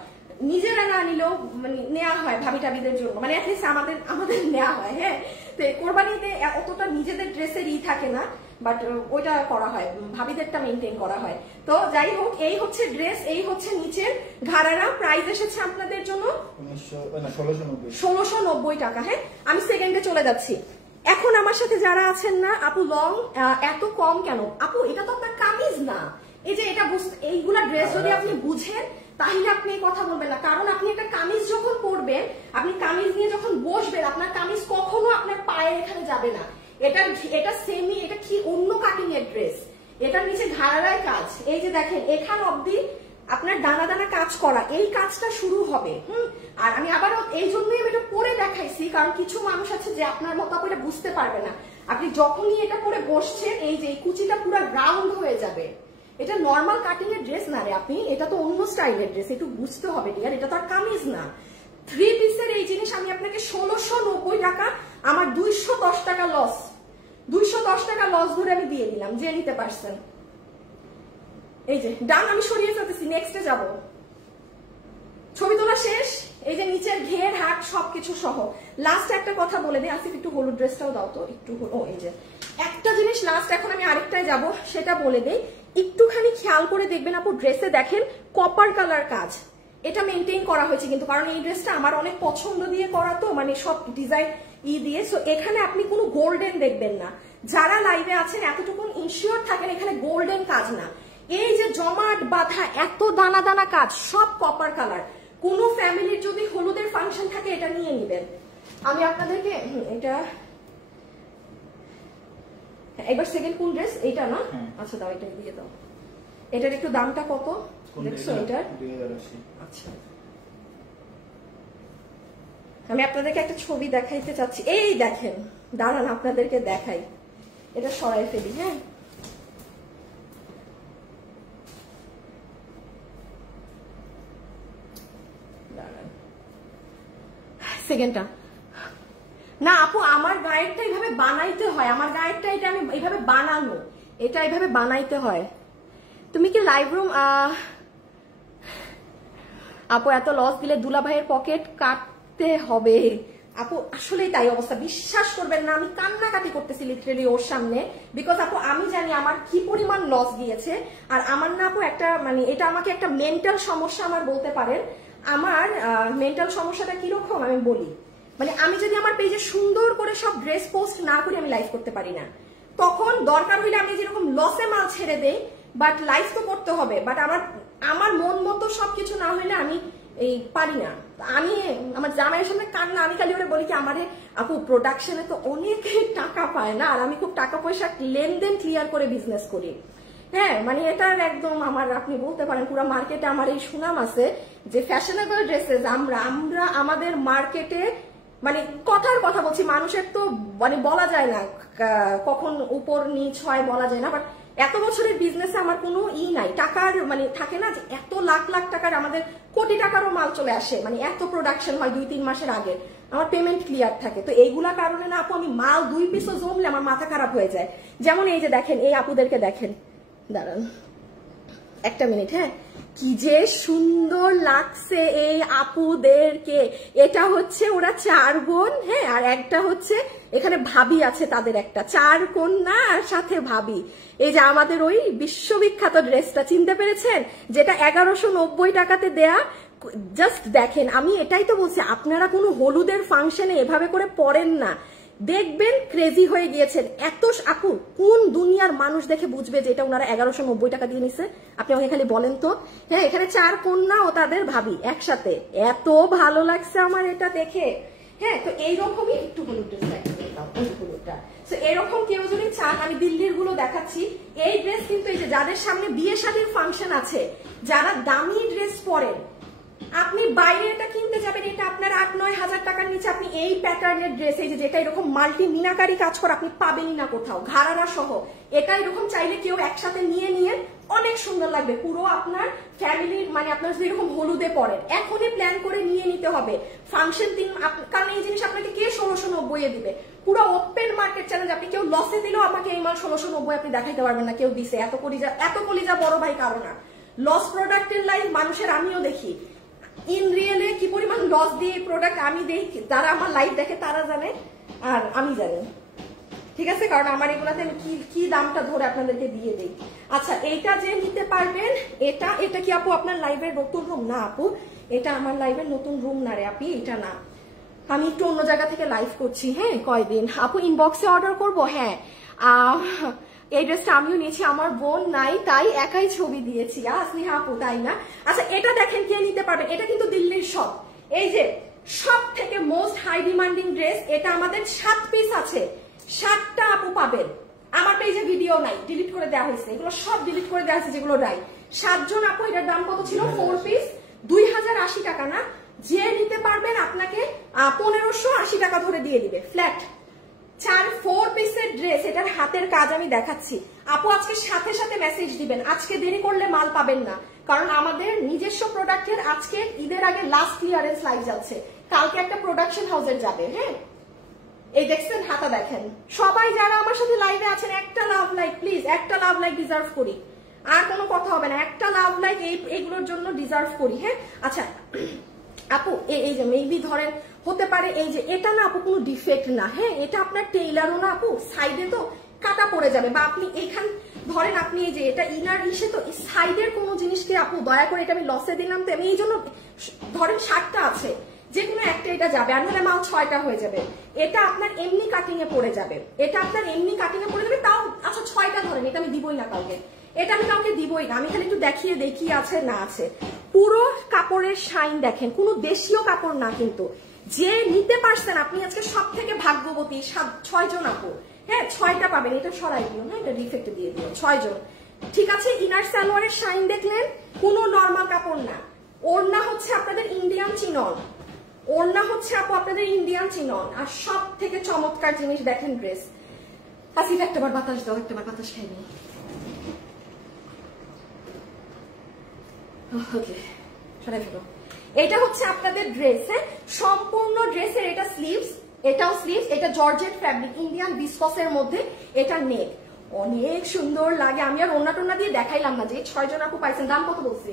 নিজেরা না নিলেও মানে নেওয়া হয় ভাবি টাবিদের জন্য, মানে অ্যাটলিস্ট আমাদের নেওয়া হয়, হ্যাঁ তো কোরবানিতে অতটা নিজেদের ড্রেসের থাকে না, বাট ওইটা করা হয়, ভাবিদেরটা মেনটেন করা হয়। তো যাই হোক এই হচ্ছে ড্রেস, এই হচ্ছে নিচের ঘাড়ারা। প্রাইস এসেছে আপনাদের জন্য 1690 টাকা। হ্যাঁ আমি সেকেন্ডে চলে যাচ্ছি। এখন আমার সাথে যারা আছেন না আপু লং এত কম কেন আপু, এটা তো আপনার কামিজ না, এই যে এটা এইগুলা ড্রেস যদি আপনি বুঝেন তাহলে আপনি এই কথা বলবেন না, কারণ আপনি একটা কামিজ যখন পরবেন, আপনি কামিজ নিয়ে যখন বসবেন, আপনার কামিজ কখনো আপনার পায়ের এখানে যাবে না। এটা সেমি, এটা কি অন্য কাটিং এর ড্রেস, এটার নিচে ঘাড়ারায় কাজ, এই যে দেখেন এখান অব্দি আপনার দানা দানা কাজ করা, এই কাজটা শুরু হবে। আর আমি আবারও এই জন্যই আমি এটা পরে দেখাইছি, কারণ কিছু মানুষ আছে যে আপনার মতো করে বুঝতে পারবে না, আপনি যখনই এটা পরে বসছেন এই যে কুচিটা পুরো রাউন্ড হয়ে যাবে। এটা নর্মাল কাটিং এর ড্রেস না রে আপনি, এটা তো অন্য স্টাইলের ড্রেস, একটু বুঝতে হবে ডিয়ার, এটা তো আর কামিজ না। 3 পিসের এই জিনিস আমি আপনাকে 1690 টাকা আমার 210 টাকা লস, 210 টাকা লস ধরে আমি দিয়ে দিলাম, যে নিতে পারছেন। এই যে ডান, আমি সরিয়ে ফেলতেছি, নেক্সটে যাব। ছবি তোলা শেষ, এই যে নিচের ঘের হাট সবকিছু সহ। লাস্ট একটা কথা বলে দিই, আসিফ একটু হলুদ ড্রেসটাও দাও তো একটু। ও এই যে একটা জিনিস লাস্ট, এখন আমি আরেকটায় যাব, সেটা বলে দেই। একটুখানি খেয়াল করে দেখবেন আপু, ড্রেসে দেখেন কপার কালার কাজ, এটা মেনটেন করা হয়েছে কিন্তু, কারণ এই ড্রেসটা আমার অনেক পছন্দ দিয়ে করা তো, মানে সব ডিজাইন দিয়ে। সো এখানে আপনি কোনো গোল্ডেন দেখবেন না। যারা লাইভে আছেন এতটুকু ইনশিওর থাকেন এখানে গোল্ডেন কাজ না। এই যে জমাট বাঁধা এত দানা দানা কাজ সব কপার কালার। কোনো ফ্যামিলির যদি হলুদের ফাংশন থাকে এটা নিয়ে নেবেন। আমি আপনাদেরকে এটা এবার সেকেন্ড কোন ড্রেস, এইটা না? আচ্ছা দাও, এটা দিয়ে দাও। এটার একটু দামটা কত দেখছো? এটার 2080। আচ্ছা, আমি আপনাদেরকে একটা ছবি দেখাইতে চাচ্ছি। এই দেখেন, দাঁড়ান আপনাদেরকে দেখাই, এটা সরাই ফেলি। হ্যাঁ, সেকেন্ডটা না আপু, আমার গায়েরটা এইভাবে বানাইতে হয়, আমার গায়েরটা এটা আমি এইভাবে বানানো, এটা এইভাবে বানাইতে হয়। তুমি কি লাইভ রুম আপু? এত লস দিলে দুলা ভাইয়ের পকেট কাটতে হবে আপু, আসলেই তাই অবস্থা। বিশ্বাস করবেন না, আমি কান্নাকাটি করতেছি লিটারেলি ওর সামনে, বিকজ আপু আমি জানি আমার কি পরিমাণ লস গিয়েছে। আর আমার না আপু একটা মানে এটা আমাকে একটা মেন্টাল সমস্যা আমার বলতে পারেন। আমার মেন্টাল সমস্যাটা কিরকম আমি বলি, মানে আমি যদি আমার পেজে সুন্দর করে সব ড্রেস পোস্ট না করি আমি লাইভ করতে পারি না। তখন দরকার হইলে আমি যেরকম লসে মাল ছেড়ে দেই, বাট লাইভ তো করতে হবে। বাট আমার মন মতো সবকিছু না হইলে আমি এই পারি না। আমি আমার জামাইয়ের সামনে কান্না, আমি খালি ওরে বলি কি আমারে আপু প্রোডাকশনে তো অনেক টাকা পায় না, আর আমি খুব টাকা পয়সা লেনদেন ক্লিয়ার করে বিজনেস করি। হ্যাঁ, মানে এটার একদম আমার আপনি বলতে পারেন পুরো মার্কেটে আমার এই সুনাম আছে যে ফ্যাশনেবল ড্রেসেস আমরা আমাদের মার্কেটে, মানে কথার কথা বলছি, মানুষের তো মানে বলা যায় না কখন উপর নিচ হয় বলা যায় না। বাট এত বছরের বিজনেসে আমার কোনো নাই, টাকার মানে থাকে না যে এত লাখ লাখ টাকার, আমাদের কোটি টাকারও মাল চলে আসে, মানে এত প্রোডাকশন হয় 2-3 মাসের আগে, আমার পেমেন্ট ক্লিয়ার থাকে। তো এইগুলা কারণে না আপু আমি মাল 2 পিসও জমলে আমার মাথা খারাপ হয়ে যায়। যেমন এই যে দেখেন, এই আপুদেরকে দেখেন, দাঁড়ান একটা মিনিট। হ্যাঁ, কি যে সুন্দর লাগছে এই আপুদেরকে। এটা হচ্ছে ওরা 4 বোন, হ্যাঁ, আর একটা হচ্ছে এখানে ভাবি আছে, তাদের একটা 4 কন্যা আর সাথে ভাবি। এই যে আমাদের ওই বিশ্ববিখ্যাত ড্রেসটা চিনতে পেরেছেন, যেটা 1190 টাকাতে দেয়া। জাস্ট দেখেন, আমি এটাই তো বলছি, আপনারা কোনো হলুদের ফাংশনে এভাবে করে পড়েন না, দেখবেন ক্রেজি হয়ে গিয়েছেন। এত আপু কোন দুনিয়ার মানুষ দেখে বুঝবে যে এটা ওনারা 1190 টাকা দিয়ে নিছে? আপনি আমাকে খালি বলেন তো। হ্যাঁ, এখানে 4 কন্যা ও তাদের ভাবি একসাথে, এত ভালো লাগছে আমার এটা দেখে। হ্যাঁ, তো এইরকমই একটু হলুদ হলুদটা। তো এরকম কেউ যদি চান, আমি দিল্লির গুলো দেখাচ্ছি। এই ড্রেস কিন্তু এই যে যাদের সামনে বিয়ে শাদীর ফাংশন আছে, যারা দামি ড্রেস পরেন, আপনি বাইরে এটা কিনতে যাবেন, এটা আপনার 8-9 হাজার টাকার নিচে আপনি এই প্যাটার্নের ড্রেস, এই যেটা এরকম মাল্টি মিনাকারি কাজ করে, আপনি পাবেনই না কোথাও, ঘাড়ারা সহ। এটা এরকম চাইলে কেউ একসাথে নিয়ে অনেক সুন্দর লাগবে। পুরো আপনার ফ্যামিলির, মানে আপনার যদি এরকম হলুদে পড়েন, এখনই প্ল্যান করে নিয়ে নিতে হবে ফাংশন 3, কারণ এই জিনিস আপনাকে কে 1690 দিবে? পুরো ওপেন মার্কেট চ্যালেঞ্জ, আপনি কেউ লসে দিলেও আমাকে এই মাল 1690 আপনি দেখাইতে পারবেন না কেউ দিছে। এত কলিজা বড় ভাই কারো না। লস প্রোডাক্টের লাইফ মানুষের আমিও দেখি, ইন রিয়েলে কি পরিমাণ লস দিয়ে প্রোডাক্ট আমি দেখি, যারা আমার লাইভ দেখে তারা জানে আর আমি জানি, ঠিক আছে? কারণ আমার এগুলাতে আমি কি দামটা ধরে আপনাদেরকে দিয়ে দেই। আচ্ছা, এইটা যে নিতে পারবেন, এটা কি আপু আপনার লাইভের নতুন রুম? না আপু, এটা আমার লাইভের নতুন রুম না রে আপি, এটা না, আমি একটু অন্য জায়গা থেকে লাইভ করছি। হ্যাঁ, কয়দিন আপু ইনবক্সে অর্ডার করবো? হ্যাঁ, এই ড্রেসটা আমিও নিয়েছি, আমার বোন নাই তাই একাই ছবি দিয়েছি। স্নেহা আপু, তাই না? আচ্ছা, এটা দেখেন কে নিতে পারবেন, এটা কিন্তু দিল্লির সব, এই যে সব থেকে মোস্ট হাই ডিমান্ডিং ড্রেস, এটা আমাদের 7 পিস আছে, 7টা আপু পাবেন। আমার পেজে ভিডিও নাই, ডিলিট করে দেওয়া হয়েছে, এগুলো সব ডিলিট করে দেওয়া হয়েছে যেগুলো নাই। 7 জন আপু, এটার দাম কত ছিল? 4 পিস 2080 টাকা না? যে নিতে পারবেন আপনাকে 1580 টাকা ধরে দিয়ে দিবে ফ্ল্যাট। 4 পিসের ড্রেস, এটার হাতের কাজ আমি দেখাচ্ছি। আপু আজকে সাথে সাথে মেসেজ দিবেন, আজকে দেরি করলে মাল পাবেন না, কারণ আমাদের নিজস্ব প্রোডাক্টের আজকে ঈদের আগে লাস্ট ক্লিয়ারেন্স লাইভ যাচ্ছে, কালকে একটা প্রোডাকশন হাউসের যাবে। হ্যাঁ, এই দেখছেন হাতা দেখেন। সবাই যারা আমার সাথে লাইভে আছেন একটা লাভ লাইক প্লিজ, একটা লাভ লাইক ডিজার্ভ করি, আর কোনো কথা হবে না, একটা লাভ লাইক এইগুলোর জন্য ডিজার্ভ করি। হ্যাঁ আচ্ছা আপু এই যে মেবি ধরেন হতে পারে এই যে এটা না আপু কোনো ডিফেক্ট না, হ্যাঁ এটা আপনার টেইলারও না আপু, সাইডে তো কাটা পড়ে যাবে, বা আপনি এখান ধরেন আপনি এই যে এটা ইনার ইসে তো সাইডের কোনো জিনিসকে আপু দয়া করে এটা আমি লসে দিলাম, তো আমি এই জন্য ধরেন 60টা আছে, যে কোনো একটা এটা যাবে, আর নাহলে মাল 6টা হয়ে যাবে। এটা আপনার এমনি কাটিং এ পড়ে যাবে, এটা আপনার এমনি কাটিং এ পড়ে যাবে, তাও আচ্ছা 6টা ধরেন, এটা আমি দিবই না কাউকে, এটা আমি কাউকে দিবই না, আমি খালি একটু দেখিয়ে দেই কি আছে না আছে। পুরো কাপড়ের শাইন দেখেন, কোনো দেশীয় কাপড় না কিন্তু, যে নিতে পারছেন আপনি আজকে সব থেকে ভাগ্যবতী। 6 জন আপু, হ্যাঁ 6টা পাবেন, এটা সরাই দিও, হ্যাঁ এটা রিফেক্ট দিয়ে দিও, 6 জন ঠিক আছে। ইনার সালোয়ারের শাইন দেখলেন, কোনো নর্মাল কাপড় না, ওড়না হচ্ছে আপনাদের ইন্ডিয়ান চিনন, ওড়না হচ্ছে আপু আপনাদের ইন্ডিয়ান চিনন, আর সব থেকে চমৎকার জিনিস দেখেন ড্রেস। আসিফ একটাবার বাতাস দাও, একটাবার বাতাস খাই নি। ওকে সরাই ফেলো। এটা হচ্ছে আপনাদের ড্রেস, হ্যাঁ সম্পূর্ণ ড্রেসের এটা স্লিভস, এটাও স্লিভস, এটা জর্জেট ফ্যাব্রিক ইন্ডিয়ান বিসকসের মধ্যে, এটা নেক অনেক সুন্দর লাগে। আমি আর ওড়না টোনা দিয়ে দেখাইলাম না, যে 6 জন আপু পাইছেন। দাম কত বলছি?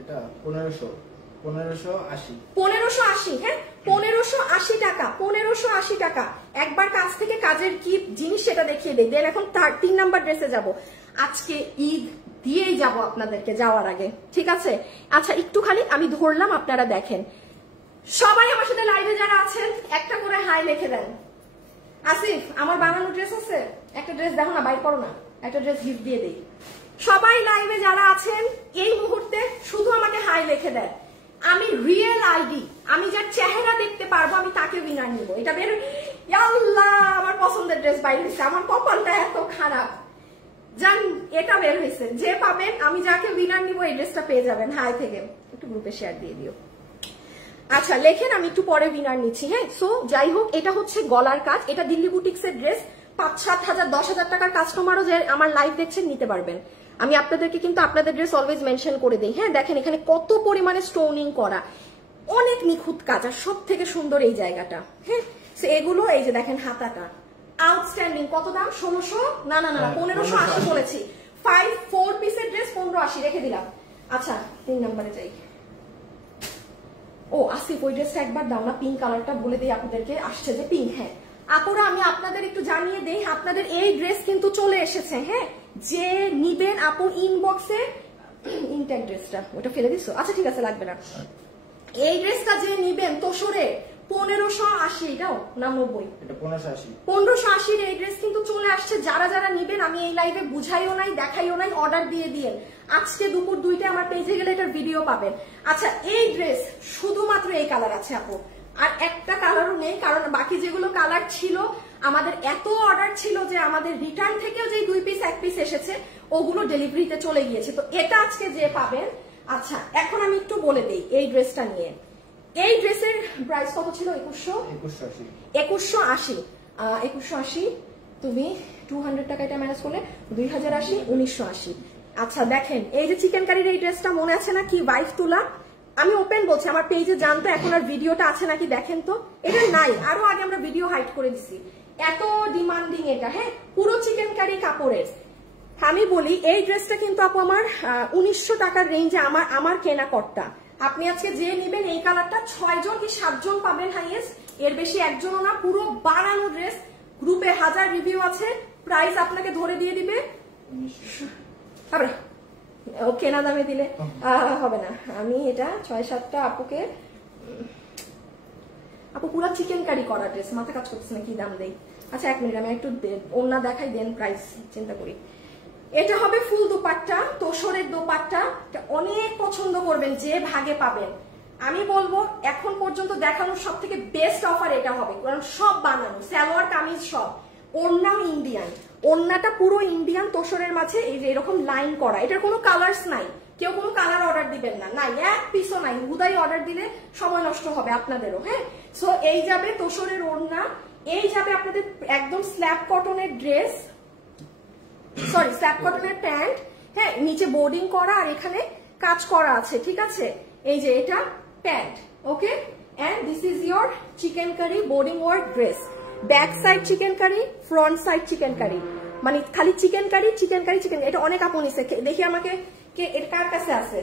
এটা 1580। 1580, হ্যাঁ 1580 টাকা, 1580 টাকা। একবার কাছ থেকে কাজের কি জিনিস সেটা দেখিয়ে দেই, দেন এখন 3 নাম্বার ড্রেসে যাব। আজকে ঈদ দিয়েই যাব আপনাদেরকে যাওয়ার আগে, ঠিক আছে। আচ্ছা একটু খালি আমি ধরলাম, আপনারা দেখেন সবাই আমার সাথে লাইভে যারা আছেন একটা করে হাই লিখে দেন। আসিফ আমার বানানো ড্রেস আছে, একটা ড্রেস দেখো না, বাইর করো না, একটা ড্রেস গিফট দিয়ে দেই। সবাই লাইভে যারা আছেন এই মুহূর্তে শুধু আমাকে হাই লিখে দেন, আমি রিয়েল আইডি, আমি যার চেহারা দেখতে পারবো আমি তাকে উইনার নিব। এটা বের, আল্লাহ আমার পছন্দের ড্রেস বাইর হয়েছে, আমার কপালটা এত খারাপ জান, এটা বের হয়েছে, যে পাবেন আমি যাকে উইনার নিব এই ড্রেসটা পেয়ে যাবেন। হাই থেকে একটু গ্রুপে শেয়ার দিয়ে দিও। আচ্ছা লেখেন, আমি একটু পরে উইনার নিচ্ছি। হ্যাঁ সো যাই হোক, এটা হচ্ছে গলার কাজ, এটা দিল্লি বুটিক্সের ড্রেস। 5-7 হাজার 10 হাজার টাকার কাস্টমারও যে আমার লাইভ দেখছেন নিতে পারবেন। আমি আপনাদেরকে কিন্তু আপনাদের ড্রেস অলওয়েজ মেনশন করে দিই। হ্যাঁ দেখেন এখানে কত পরিমাণে স্টোনিং করা, অনেক নিখুঁত কাজ, আর সব থেকে সুন্দর এই জায়গাটা। হ্যাঁ এগুলো এই যে দেখেন হাতাটা আউটস্ট্যান্ডিং। কত দাম? 1600 না 1580 বলেছি। 4 পিসের ড্রেস 1580 রেখে দিলাম। আচ্ছা 3 নম্বরে যাই। ও আসিফ ওই ড্রেসটা একবার দাও না, পিঙ্ক কালারটা বলে দিই আপনাদেরকে, আসছে যে পিঙ্ক। হ্যাঁ আপুরা আমি আপনাদের একটু জানিয়ে দেই, আপনাদের এই ড্রেস কিন্তু চলে এসেছে। হ্যাঁ যে নিবেন আপু ইনবক্সে, ইনটেক ড্রেসটা ওটা ফেলে দিছো, আচ্ছা ঠিক আছে লাগবে না। এই ড্রেসটা যে নিবেন তোষরে 1580, এটাও না 90, এটা 1580 এই ড্রেস কিন্তু চলে আসছে। যারা যারা নিবেন আমি এই লাইভে বুঝাইও নাই দেখাইও নাই, অর্ডার দিয়ে দিয়েন। আজকে দুপুর 2টায় আমার পেজে গেলে এটার ভিডিও পাবেন। আচ্ছা এই ড্রেস শুধুমাত্র এই কালার আছে আপু, আর একটা কালারও নেই, কারণ বাকি যেগুলো কালার ছিল আমাদের এত অর্ডার ছিল যে আমাদের রিটার্ন থেকেও যে 2 পিস 1 পিস এসেছে ওগুলো ডেলিভারিতে চলে গিয়েছে, তো এটা আজকে যে পাবেন। আচ্ছা এখন আমি একটু বলে দিই এই ড্রেসটা নিয়ে। এই ড্রেসের প্রাইস কত ছিল? 2180। তুমি 200 টাকা এটা ম্যানেজ করলে 2080, 1980। আচ্ছা দেখেন এই যে চিকেন কারির এই ড্রেসটা মনে আছে না কি ওয়াইফ তুলা, আমি ওপেন বলছি, আমার পেজে জানতো এখন আর ভিডিওটা আছে নাকি দেখেন তো, এটা নাই, আরো আগে আমরা ভিডিও হাইড করে দিছি, এত ডিমান্ডিং এটা। হ্যাঁ পুরো চিকেন কারি কাপড়ের। আমি বলি এই ড্রেসটা কিন্তু আপু আমার 1900 টাকার রেঞ্জে আমার কেনা কটটা। আপনি আজকে যে নিবেন এই কালারটা 6 জন কি 7 জন পাবেন হাইয়েস্ট, এর বেশি একজনও না। পুরো বানানো ড্রেস, গ্রুপে 1000 রিভিউ আছে, প্রাইস আপনাকে ধরে দিয়ে দিবে। ও কেনা দামে দিলে হবে না, আমি এটা 6-7টা আপুকে, আপু পুরো চিকেন কারি করা ড্রেস, মাথা কাজ করতেছে না কি দাম দেই। আচ্ছা 1 মিনিট আমি একটু ওন্না দেখাই, দেন প্রাইস চিন্তা করি। এটা হবে ফুল দোপাট্টা, তোষরের দোপাট্টা, অনেক পছন্দ করবেন যে ভাগে পাবেন। আমি বলবো এখন পর্যন্ত দেখানোর সব থেকে বেস্ট অফার এটা হবে, কারণ সব বানানো, সালোয়ার কামিজ সব, ওড়নাও ইন্ডিয়ান, ওড়নাটা পুরো ইন্ডিয়ান তোষরের মাঝে এই যে এরকম লাইন করা, এটার কোনো কালার্স নাই, কেউ কোনো কালার অর্ডার দিবেন না, নাই এক পিসও নাই, হুদাই অর্ডার দিলে সময় নষ্ট হবে আপনাদেরও। হ্যাঁ সো এই যাবে তোষরের ওড়না, এই যাবে আপনাদের একদম স্ল্যাব কটনের ড্রেস, সরি স্ল্যাব কটনের প্যান্ট। হ্যাঁ নিচে বোর্ডিং করা আর এখানে কাজ করা আছে, ঠিক আছে। এই যে এটা pant, okay, and this is your chikankari boarding work dress. Back side chikankari, front side chikankari, মানে খালি চিকেন কারি চিকেন কারি চিকেন। এটা অনেক আপু নিছে, দেখি আমাকে কে এর কার কাছে আছে।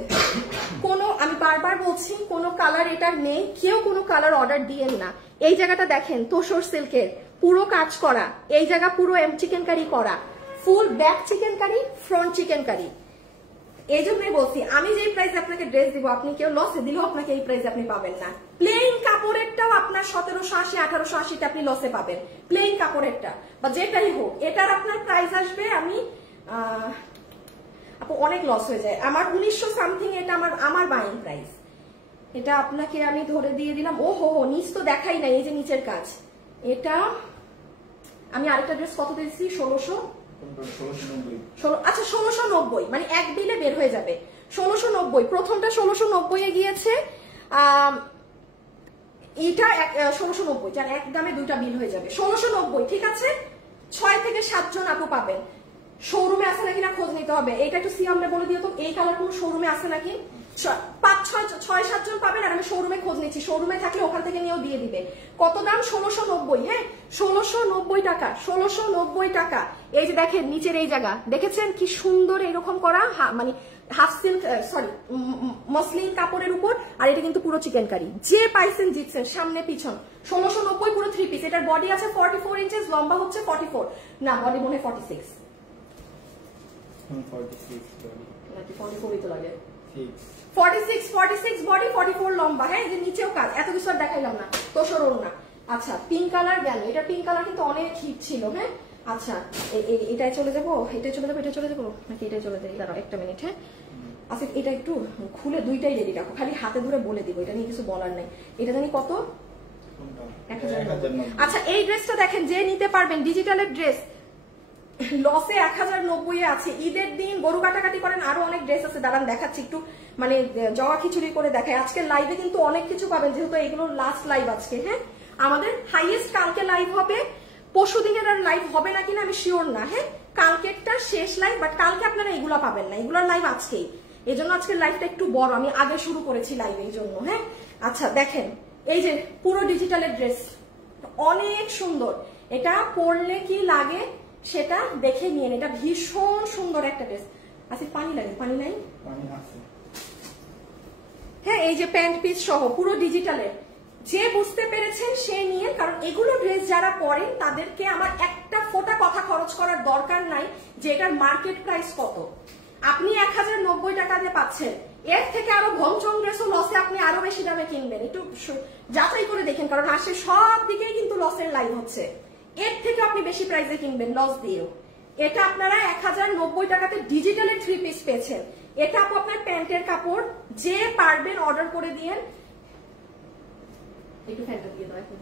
কোনো, আমি বারবার বলছি কোনো কালার এটার নেই, কেউ কোনো কালার অর্ডার দিয়েন না। এই জায়গাটা দেখেন তোষর সিল্কের পুরো কাজ করা, এই জায়গা পুরো চিকেন কারি করা, full back chikankari, front chikankari. এই জন্যই বলছি আমি যে প্রাইসে আপনাকে ড্রেস দিব, আপনি কেউ লসে দিলেও আপনাকে এই প্রাইসে আপনি পাবেন না। প্লেন কাপড়েরটাও আপনার 1780 1880 আপনি লসে পাবেন, প্লেন কাপড়েরটা বা যেটাই হোক। এটার আপনার প্রাইস আসবে, আমি আপু অনেক লস হয়ে যায় আমার, 1900 সামথিং এটা আমার বাইং প্রাইস। এটা আপনাকে আমি ধরে দিয়ে দিলাম। ও হো হো, নিচ তো দেখাই নাই, এই যে নিচের কাজ। এটা আমি আরেকটা ড্রেস কত দিয়েছি, 1600, আচ্ছা 1690, মানে এক বিলে বের হয়ে যাবে 1690। প্রথমটা 1690 এ গিয়েছে, এটা 1690, যার এক দামে দুইটা বিল হয়ে যাবে 1690। ঠিক আছে, 6 থেকে 7 জন আপু পাবেন। শোরুমে আছে নাকি না খোঁজ নিতে হবে। এটা একটু সিয়ামে বলে দিও তো, এই কালার কোন শোরুমে আছে নাকি। 5-6-7 জন পাবেন, আর আমি শোরুমে খোঁজ নিচ্ছি, শোরুমে থাকলে ওখান থেকে নিয়েও দিয়ে দিবে। কত দাম, 1690। হ্যাঁ 1690 টাকা, 1690 টাকা। এই যে দেখেন নিচের এই জায়গা দেখেছেন কি সুন্দর এরকম করা, মানে হাফ সিল্ক, সরি মসলিন কাপড়ের উপর। আর এটা কিন্তু পুরো চিকেন কারি, যে পাইছেন জিতছেন, সামনে পিছন। 1690 পুরো 3 পিস। এটার বডি আছে 44 ইঞ্চেস, লম্বা হচ্ছে 44, না বডি মনে হয় 46, 44 তো লাগে, 46 বডি, 44 লম্বা। হ্যাঁ, যে নিচেও কাজ, এত কিছু আর দেখাইলাম না, তোষর ওড়না। আচ্ছা পিঙ্ক কালার গেল, এটা পিঙ্ক কালার কিন্তু অনেক হিট ছিল। হ্যাঁ আচ্ছা এটাই চলে যাবো, এটাই চলে যাবো, এটা চলে যাবো নাকি এটাই চলে যাই, দাঁড়াও একটা মিনিট। হ্যাঁ আচ্ছা এটা একটু খুলে দুইটাই রেডি রাখো, খালি হাতে ধরে বলে দিব, এটা নিয়ে কিছু বলার নাই। এটা জানি কত, 1090। আচ্ছা এই ড্রেসটা দেখেন, যে নিতে পারবেন, ডিজিটালের ড্রেস লসে 1090 আছে। ঈদের দিন গরু কাটাকাটি করেন, আরো অনেক ড্রেস আছে, দাঁড়ান দেখাচ্ছি একটু, মানে জগা খিচুড়ি করে দেখায়। আজকের লাইভে কিন্তু অনেক কিছু পাবেন, যেহেতু এগুলো লাস্ট লাইভ আজকে। হ্যাঁ আমাদের হাইয়েস্ট কালকে লাইভ হবে, পরশু দিনের আর লাইভ হবে না কিনা আমি শিওর না। হ্যাঁ কালকেরটা শেষ লাইভ, বাট কালকে আপনারা এগুলো পাবেন না, এগুলোর লাইভ আজকেই। এই জন্য আজকের লাইভটা একটু বড়, আমি আগে শুরু করেছি লাইভ এই জন্য। হ্যাঁ আচ্ছা দেখেন এই যে পুরো ডিজিটালের ড্রেস অনেক সুন্দর, এটা পরলে কি লাগে সেটা দেখে নিন। এটা ভীষণ সুন্দর একটা ড্রেস। আচ্ছা পানি লাগে, পানি নাই, পানি আছে। হ্যাঁ এই যে প্যান্ট পিস সহ পুরো ডিজিটালের, যে বুঝতে পেরেছেন সে নিয়ে, কারণ এগুলো ড্রেস যারা পরেন তাদেরকে আমার একটা ফোঁটা কথা খরচ করার দরকার নাই যে এটার মার্কেট প্রাইস কত। আপনি 1090 টাকা দিয়ে পাচ্ছেন, এর থেকে আরো ভংচং ড্রেসও লসে আপনি আরো বেশি দামে কিনবেন। একটু যাচাই করে দেখেন, কারণ আসে সব দিকেই কিন্তু লসের লাইন হচ্ছে, এর থেকে আপনি বেশি প্রাইসে কিনবেন লস দিয়েও। এটা আপনারা 1090 টাকাতে ডিজিটালের 3 পিস পেয়েছেন। এটা আপু আপনার প্যান্টের কাপড়, যে পারবেন অর্ডার করে দিয়েন। একটু ফ্যানটা দিয়ে দাও এখন।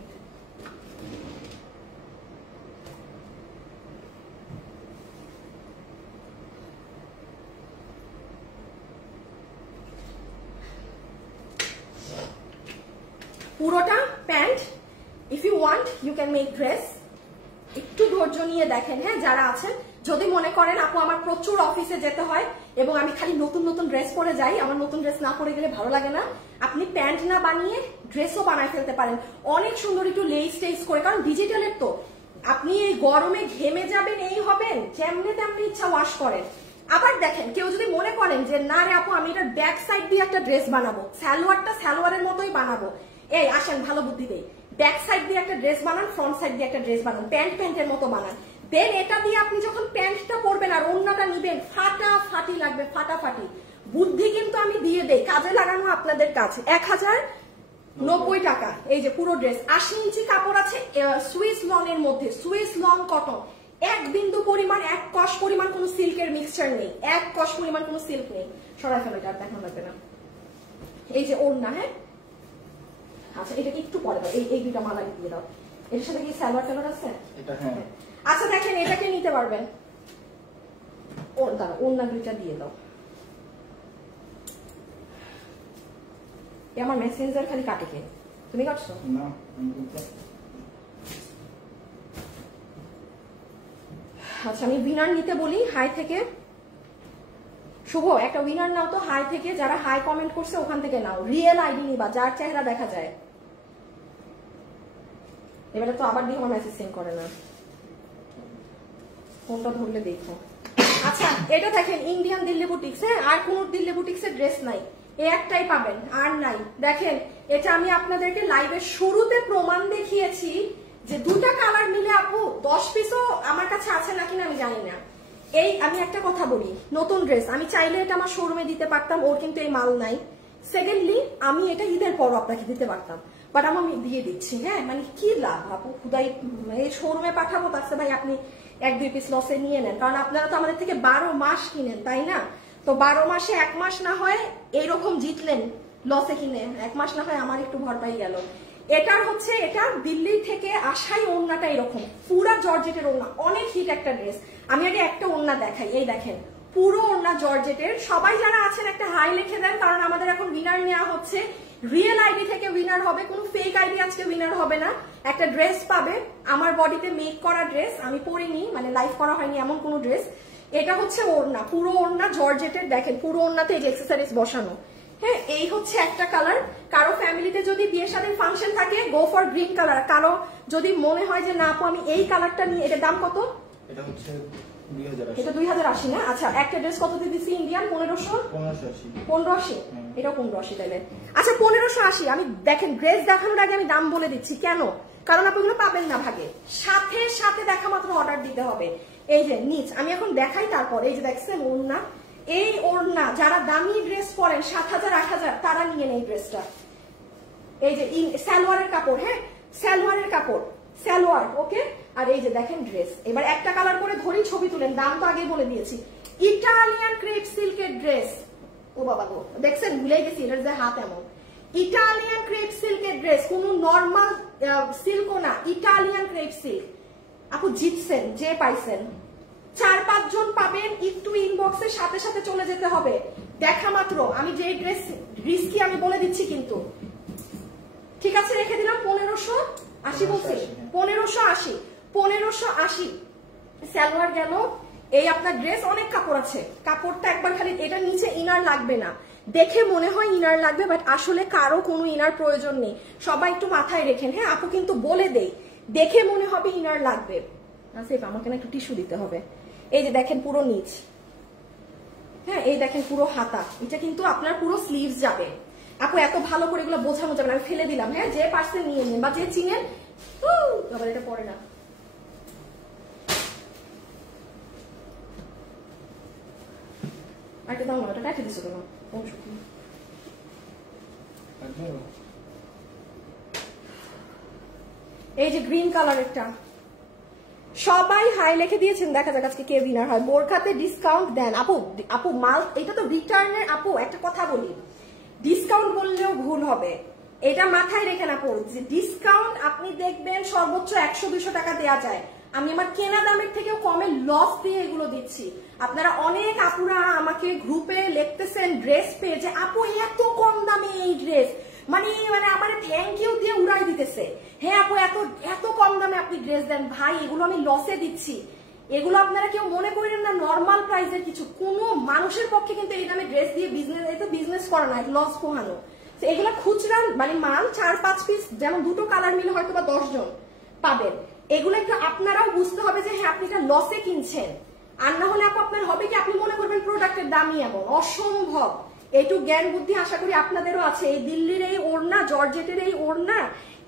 পুরোটা pant, if you want you can make dress. একটু ধৈর্য নিয়ে দেখেন। হ্যাঁ যারা আছেন, যদি মনে করেন আপু আমার প্রচুর অফিসে যেতে হয় এবং আমি খালি নতুন নতুন ড্রেস পরে যাই, আমার নতুন ড্রেস না পরে গেলে ভালো লাগে না, আপনি প্যান্ট না বানিয়ে ড্রেসও বানায় ফেলতে পারেন অনেক সুন্দর, একটু লেস টেস করে। কারণ ডিজিটালের তো আপনি এই গরমে ঘেমে যাবেন, এই হবেন, যেমনি তেমনি ইচ্ছা ওয়াশ করেন। আবার দেখেন কেউ যদি মনে করেন যে না রে আপু আমি এটার ব্যাক সাইড দিয়ে একটা ড্রেস বানাবো, সালোয়ারটা সালোয়ারের মতোই বানাবো, এই আসেন ভালো বুদ্ধি দেই, ব্যাক সাইড দিয়ে একটা ড্রেস বানান, ফ্রন্ট সাইড দিয়ে একটা ড্রেস বানান, প্যান্ট প্যান্টের মতো বানান। দেন এটা দিয়ে আপনি যখন প্যান্টটা পরবেন আর ওড়নাটা নিবেন, ফাটাফাটি লাগবে, ফাটাফাটি। বুদ্ধি কিন্তু আমি দিয়ে দেই, কাজে লাগানো আপনাদের কাছে। 1090 টাকা এই যে পুরো ড্রেস। 80 ইঞ্চি কাপড় আছে, সুইস লং এর মধ্যে, সুইস লং কটন, এক বিন্দু পরিমাণ, এক কষ পরিমাণ কোনো সিল্কের মিক্সচার নেই, এক কষ পরিমাণ কোনো সিল্ক নেই। সরাই ফেলো, এটা দেখানো লাগবে না। এই যে ওড়না, হ্যাঁ আচ্ছা এটাকে একটু পরে দাও, এই দুইটা মালা দিয়ে দাও। এর সাথে কি সালোয়ার টালোয়ার আছে? এটা হ্যাঁ। আচ্ছা দেখেন এটাকে নিতে পারবেন, ওর দাঁড়া ওড়না দুইটা দিয়ে দাও। আমার মেসেঞ্জার খালি কাটে কে, তুমি কাটছো না? আচ্ছা আমি উইনার নিতে বলি হাই থেকে। শুভ একটা উইনার নাও তো হাই থেকে, যারা হাই কমেন্ট করছে ওখান থেকে নাও। রিয়েল আইডি নিবা, যার চেহারা দেখা যায়। এবারে তো আবার দিয়ে আমার মেসেজ সেন্ড করে না, ফোনটা ধরলে দেখো। আচ্ছা এটা দেখেন ইন্ডিয়ান দিল্লি বুটিক্স, হ্যাঁ আর কোন দিল্লি বুটিক্স এর ড্রেস নাই, এই একটাই পাবেন আর নাই। দেখেন এটা আমি আপনাদেরকে লাইভের শুরুতে প্রমাণ দেখিয়েছি যে দুটা কালার মিলে আপু 10 পিসও আমার কাছে আছে নাকি না আমি জানি না। এই আমি একটা কথা বলি, নতুন ড্রেস আমি চাইলে এটা আমার শোরুমে দিতে পারতাম, ওর কিন্তু এই মাল নাই। সেকেন্ডলি আমি এটা ঈদের পরও আপনাকে দিতে পারতাম, বাট আমি দিয়ে দিচ্ছি। হ্যাঁ মানে কি লাভ আপু, খুদাই এই শোরুমে পাঠাবো তার ভাই আপনি 1-2 পিস লসে নিয়ে নেন, কারণ আপনারা তো আমাদের থেকে 12 মাস কিনেন তাই না? তো 12 মাসে 1 মাস না হয় এইরকম জিতলেন লসে কিনে, 1 মাস না হয় আমার একটু ভরপাই গেল। এটার হচ্ছে এটা দিল্লি থেকে আসাই ওড়নাটা এরকম পুরা জর্জেটের ওড়না, অনেক হিট একটা ড্রেস। আমি আগে একটা ওড়না দেখাই, এই দেখেন পুরো ওড়না জর্জেটের। সবাই যারা আছেন একটা হাই লিখে দেন, কারণ আমাদের এখন উইনার নেওয়া হচ্ছে, রিয়েল আইডি থেকে উইনার হবে, কোনো ফেক আইডি আজকে উইনার হবে না। একটা ড্রেস পাবে আমার বডিতে মেক করা ড্রেস, আমি পরিনি মানে লাইভ করা হয়নি এমন কোন ড্রেস। এটা হচ্ছে ওড়না, পুরো ওড়না জর্জেটের, দেখেন পুরো ওড়নাতে এই যে অ্যাকসেসরিজ বসানো। হ্যাঁ এই হচ্ছে একটা কালার। কারো ফ্যামিলিতে যদি বিয়ের সাথে ফাংশন থাকে গো ফর গ্রিন কালার। কারো যদি মনে হয় যে না আপু আমি এই কালারটা নিয়ে, এটার দাম কত? এটা হচ্ছে 2080 না? আচ্ছা একটা ড্রেস কত দিয়ে দিচ্ছি ইন্ডিয়ান? 1580। এটাও 1580 তাইলে। আচ্ছা 1580। আমি দেখেন ড্রেস দেখানোর আগে আমি দাম বলে দিচ্ছি, কেন? কারণ আপনি ওগুলো পাবেন না ভাগে, সাথে সাথে দেখা মাত্র অর্ডার দিতে হবে। এই যে নিচ আমি এখন দেখাই, তারপর এই যে দেখছেন ওড়না, এই ওড়না যারা দামি ড্রেস পরেন 7000 8000 তারা নিয়ে নেই ড্রেসটা। এই যে সালোয়ারের কাপড়, হ্যাঁ সালোয়ারের কাপড়, সালোয়ার ওকে। আর এই যে দেখেন ড্রেস, এবার একটা কালার করে ধরি ছবি তুলেন, দাম তো আগেই বলে দিয়েছি। ইটালিয়ান ক্রেপ সিল্কের ড্রেস, ও বাবা গো দেখছেন ভুলে গেছি এটার যে হাত এমন। ইটালিয়ান ক্রেপ সিল্কের ড্রেস, কোন নরমাল সিল্কও না, ইটালিয়ান ক্রেপ সিল্ক। আপু জিতছেন, যে পাইছেন 4-5 জন পাবেন, একটু ইনবক্সের সাথে সাথে চলে যেতে হবে দেখা মাত্র। আমি যে ড্রেস রিস্কি আমি বলে দিচ্ছি কিন্তু, ঠিক আছে রেখে দিলাম 1580 বলছি, 1580 1580 সালোয়ার গেল। এই আপনার ড্রেস অনেক কাপড় আছে, কাপড়টা একবার খালি এটা নিচে ইনার লাগবে না, দেখে মনে হয় ইনার লাগবে বাট আসলে কারো কোনো ইনার প্রয়োজন নেই, সবাই একটু মাথায় রেখেন। হ্যাঁ আপু কিন্তু বলে দেই, দেখে মনে হবে ইনার লাগবে। আচ্ছা আমাকে না একটু টিস্যু দিতে হবে। এই যে দেখেন পুরো নিচ, হ্যাঁ এই দেখেন পুরো হাতা, এটা কিন্তু আপনার পুরো স্লিভস যাবে। আপু এত ভালো করে এগুলো বোঝানো যাবে না, আমি ফেলে দিলাম। হ্যাঁ যে পার্সেল নিয়ে নেন বা যে চিনেন, আবার এটা পরে না। আরেকটা দাও না, ওটা কাটে দিছো কেন? এই যে গ্রিন কালার একটা, সবাই হাই লিখে দিয়েছেন, দেখা যাক আজকে কে উইনার হয়। বোরখাতে ডিসকাউন্ট দেন আপু, আপু মাল এটা তো রিটার্নের। আপু একটা কথা বলি, ডিসকাউন্ট বললেও ভুল হবে, এটা মাথায় রেখেন আপু, যে ডিসকাউন্ট আপনি দেখবেন সর্বোচ্চ 100-200 টাকা দেওয়া যায়। আমি আমার কেনা দামের থেকেও কমে লস দিয়ে এগুলো দিচ্ছি। আপনারা অনেক আপুরা আমাকে গ্রুপে লিখতেছেন ড্রেস পেয়ে যে আপু এত কম দামে এই ড্রেস, মানে আমার থ্যাংক ইউ দিয়ে উড়াই দিতেছে। হ্যাঁ আপু এত এত কম দামে আপনি ড্রেস দেন, ভাই এগুলো আমি লসে দিচ্ছি। এগুলো আপনারা কেউ মনে করেন না নর্মাল প্রাইসের কিছু, কোনো মানুষের পক্ষে কিন্তু এই দামে ড্রেস দিয়ে বিজনেস করা না, লস পোহানো। এগুলো খুচরা মানে মাল 4-5 পিস, যেমন দুটো কালার মিলে হয়তো বা 10 জন পাবেন। এগুলো একটু আপনারাও বুঝতে হবে যে হ্যাঁ আপনি এটা লসে কিনছেন, আর না হলে আপু আপনার হবে কি আপনি মনে করবেন প্রোডাক্টের দামই এমন, অসম্ভব। এইটু জ্ঞান বুদ্ধি আশা করি আপনাদেরও আছে। এই দিল্লির এই ওড়না, জর্জেটের এই ওড়না,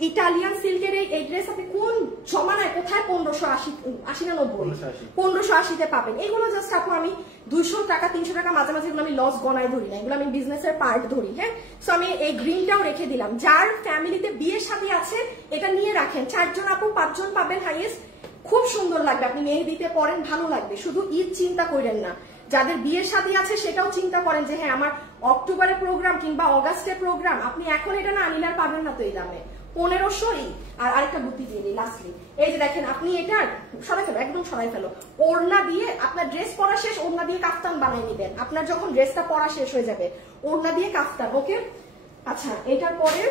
ইটালিয়ান সিল্কের এই ড্রেস আপনি কোন জমানায় কোথায় 1580 না 1580তে পাবেন। এগুলো জাস্ট আপু আমি 200 টাকা 300 টাকা মাঝে মাঝে আমি লস গনায় ধরি না, এগুলো আমি বিজনেসের পার্ট ধরি। হ্যাঁ সো আমি এই গ্রিনটাও রেখে দিলাম। যার ফ্যামিলিতে বিয়ের সাথে আছে এটা নিয়ে রাখেন, 4 জন আপু 5 জন পাবেন হাইয়েস্ট, খুব সুন্দর লাগবে। আপনি মেহেদিতে পরেন ভালো লাগবে, শুধু ঈদ চিন্তা করেন না। যাদের বিয়ের শাদী আছে সেটাও চিন্তা করেন যে হ্যাঁ আমার অক্টোবরে প্রোগ্রাম কিংবা অগাস্টে প্রোগ্রাম, আপনি এখন এটা না আনিলে আর পাবেন না তো এই দামে। 1500। আর আরেকটা বুদ্ধি দিয়ে দিই লাস্টলি, এই যে দেখেন আপনি এটা সরাই ফেলো, একদম সরাই ফেলো, ওড়না দিয়ে আপনার ড্রেস পরা শেষ, ওড়না দিয়ে কাফতান বানিয়ে নিবেন। আপনার যখন ড্রেসটা পরা শেষ হয়ে যাবে ওড়না দিয়ে কাফতান, ওকে। আচ্ছা এটার পরে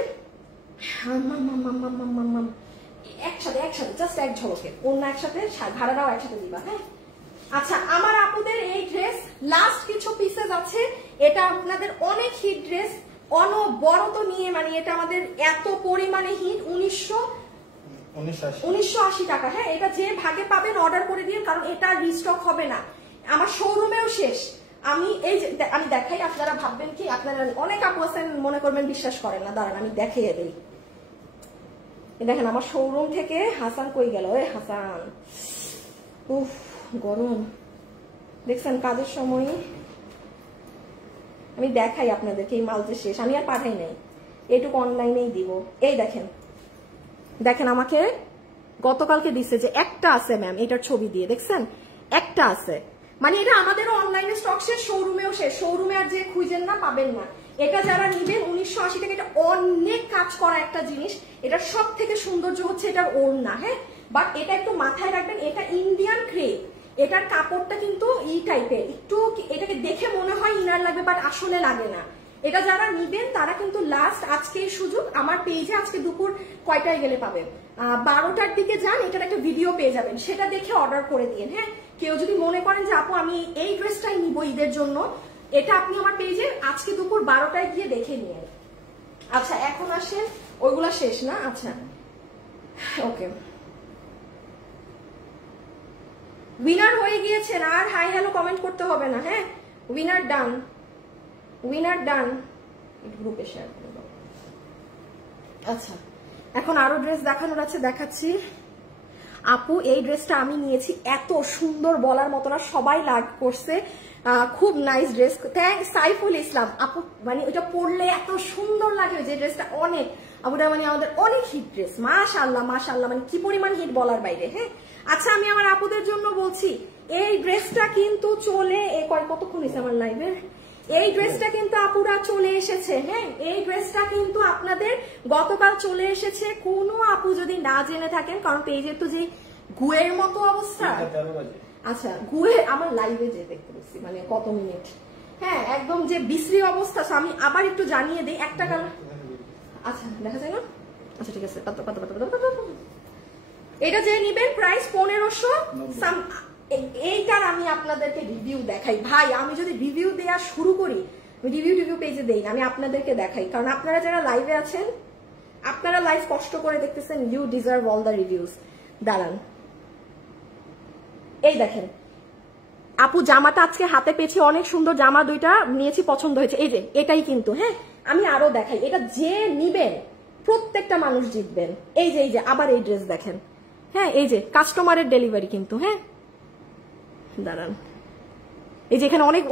একসাথে জাস্ট এক ঝলকে ওড়না একসাথে, ঘাড়াটাও একসাথে দিবা। হ্যাঁ আচ্ছা আমার আপুদের এই ড্রেস লাস্ট কিছু পিসেস আছে, এটা আপনাদের অনেক হিট ড্রেস, অনবরত নিয়ে মানে এটা আমাদের এত পরিমাণে হিট। 1980 টাকা। হ্যাঁ, এটা যে ভাগে পাবেন অর্ডার করে দিন, কারণ এটা রিস্টক হবে না, আমার শোরুমেও শেষ। আমি এই যে আমি দেখাই, আপনারা ভাববেন কি, আপনারা অনেক আপু আছেন মনে করবেন বিশ্বাস করেন না, দাঁড়ান আমি দেখিয়ে দিই। দেখেন আমার শোরুম থেকে হাসান কই গেল, ওই হাসান, উফ গরম দেখছেন, কাজের সময় আমি দেখাই আপনাদেরকে, এই মাল যে শেষ, আমি আর পাঠাই নাই, এটুকু অনলাইনেই দিব। এই দেখেন, দেখেন আমাকে গতকালকে দিছে যে একটা আছে ম্যাম, এটার ছবি দিয়ে দেখছেন, একটা আছে, মানে এটা আমাদেরও অনলাইনে স্টক শেষ, শোরুমেও শেষ, শোরুমে আর যে খুঁজেন না পাবেন না। এটা যারা নিবেন 1980 টাকা, এটা অনেক কাজ করা একটা জিনিস, এটা সব থেকে সৌন্দর্য হচ্ছে এটার ওড়না। হ্যাঁ, বাট এটা একটু মাথায় রাখবেন, এটা ইন্ডিয়ান ক্রেপ, এটার কাপড়টা কিন্তু এই টাইপের, একটু এটাকে দেখে মনে হয় ইনার লাগবে, বাট আসলে লাগে না। এটা যারা নিবেন তারা কিন্তু লাস্ট আজকেই সুযোগ, আমার পেজে আজকে দুপুর কয়টায় গেলে পাবেন, 12টার দিকে যান, এটার একটা ভিডিও পেয়ে যাবেন, সেটা দেখে অর্ডার করে দিন। হ্যাঁ, কেউ যদি মনে করেন যে আপু আমি এই ড্রেসটাই নিব ঈদের জন্য, এটা আপনি আমার পেজে আজকে দুপুর 12টায় গিয়ে দেখে নিন। আচ্ছা এখন আসেন, ওইগুলা শেষ না? আচ্ছা ওকে, উইনার হয়ে গিয়েছেন, আর হাই হ্যালো কমেন্ট করতে হবে না। হ্যাঁ, উইনার ডান, উইনার ডান, গ্রুপে শেয়ার করে দাও। আচ্ছা এখন আরো ড্রেস দেখানোর আছে, দেখাচ্ছি। আপু এই ড্রেসটা আমি নিয়েছি, এত সুন্দর বলার মতো না, সবাই লাইক করছে, খুব nice dress, thanks Saiful Islam আপু, মানে ওইটা পরলে এত সুন্দর লাগে যে ড্রেসটা, অনেক আপুটা মানে আমাদের অনেক হিট ড্রেস, মাশাআল্লাহ মাশাআল্লাহ, মানে কি পরিমাণ হিট বলার বাইরে। হ্যাঁ আচ্ছা আমি আমার আপুদের জন্য বলছি, এই ড্রেসটা কিন্তু চলে কতক্ষণ হয়েছে আমার লাইভে, এই ড্রেসটা কিন্তু আপুরা চলে এসেছে। হ্যাঁ, এই ড্রেসটা কিন্তু আপনাদের গতকাল চলে এসেছে, কোনো আপু যদি না জেনে থাকেন, কারণ পেজের তো যে গুয়ের মতো অবস্থা, আচ্ছা গুয়ে আমার লাইভে যে দেখতে পাচ্ছি মানে কত মিনিট, হ্যাঁ একদম যে বিশ্রী অবস্থা। আমি আবার একটু জানিয়ে দিই, একটা কালার, আচ্ছা দেখা যায় না, আচ্ছা ঠিক আছে, এটা যে নিবেন প্রাইস 1500। এইটার আমি আপনাদেরকে রিভিউ দেখাই ভাই, আমি যদি রিভিউ দেওয়া শুরু করি, রিভিউ পেজে দেই না, আমি আপনাদেরকে দেখাই, কারণ আপনারা যারা লাইভে আছেন, আপনারা লাইভ কষ্ট করে দেখতেছেন, you deserve all the reviews. দাঁড়ান, এই দেখেন আপু জামাটা আজকে হাতে পেয়েছি, অনেক সুন্দর জামা, দুইটা নিয়েছি, পছন্দ হয়েছে, এই যে এটাই কিন্তু। হ্যাঁ আমি আরো দেখাই, এটা যে নিবেন প্রত্যেকটা মানুষ জিতবেন। এই যে আবার এই ড্রেস দেখেন, হ্যাঁ এই যে কাস্টমারের ডেলিভারি কিন্তু। হ্যাঁ দাঁড়ান, এই যে এখানে অনেক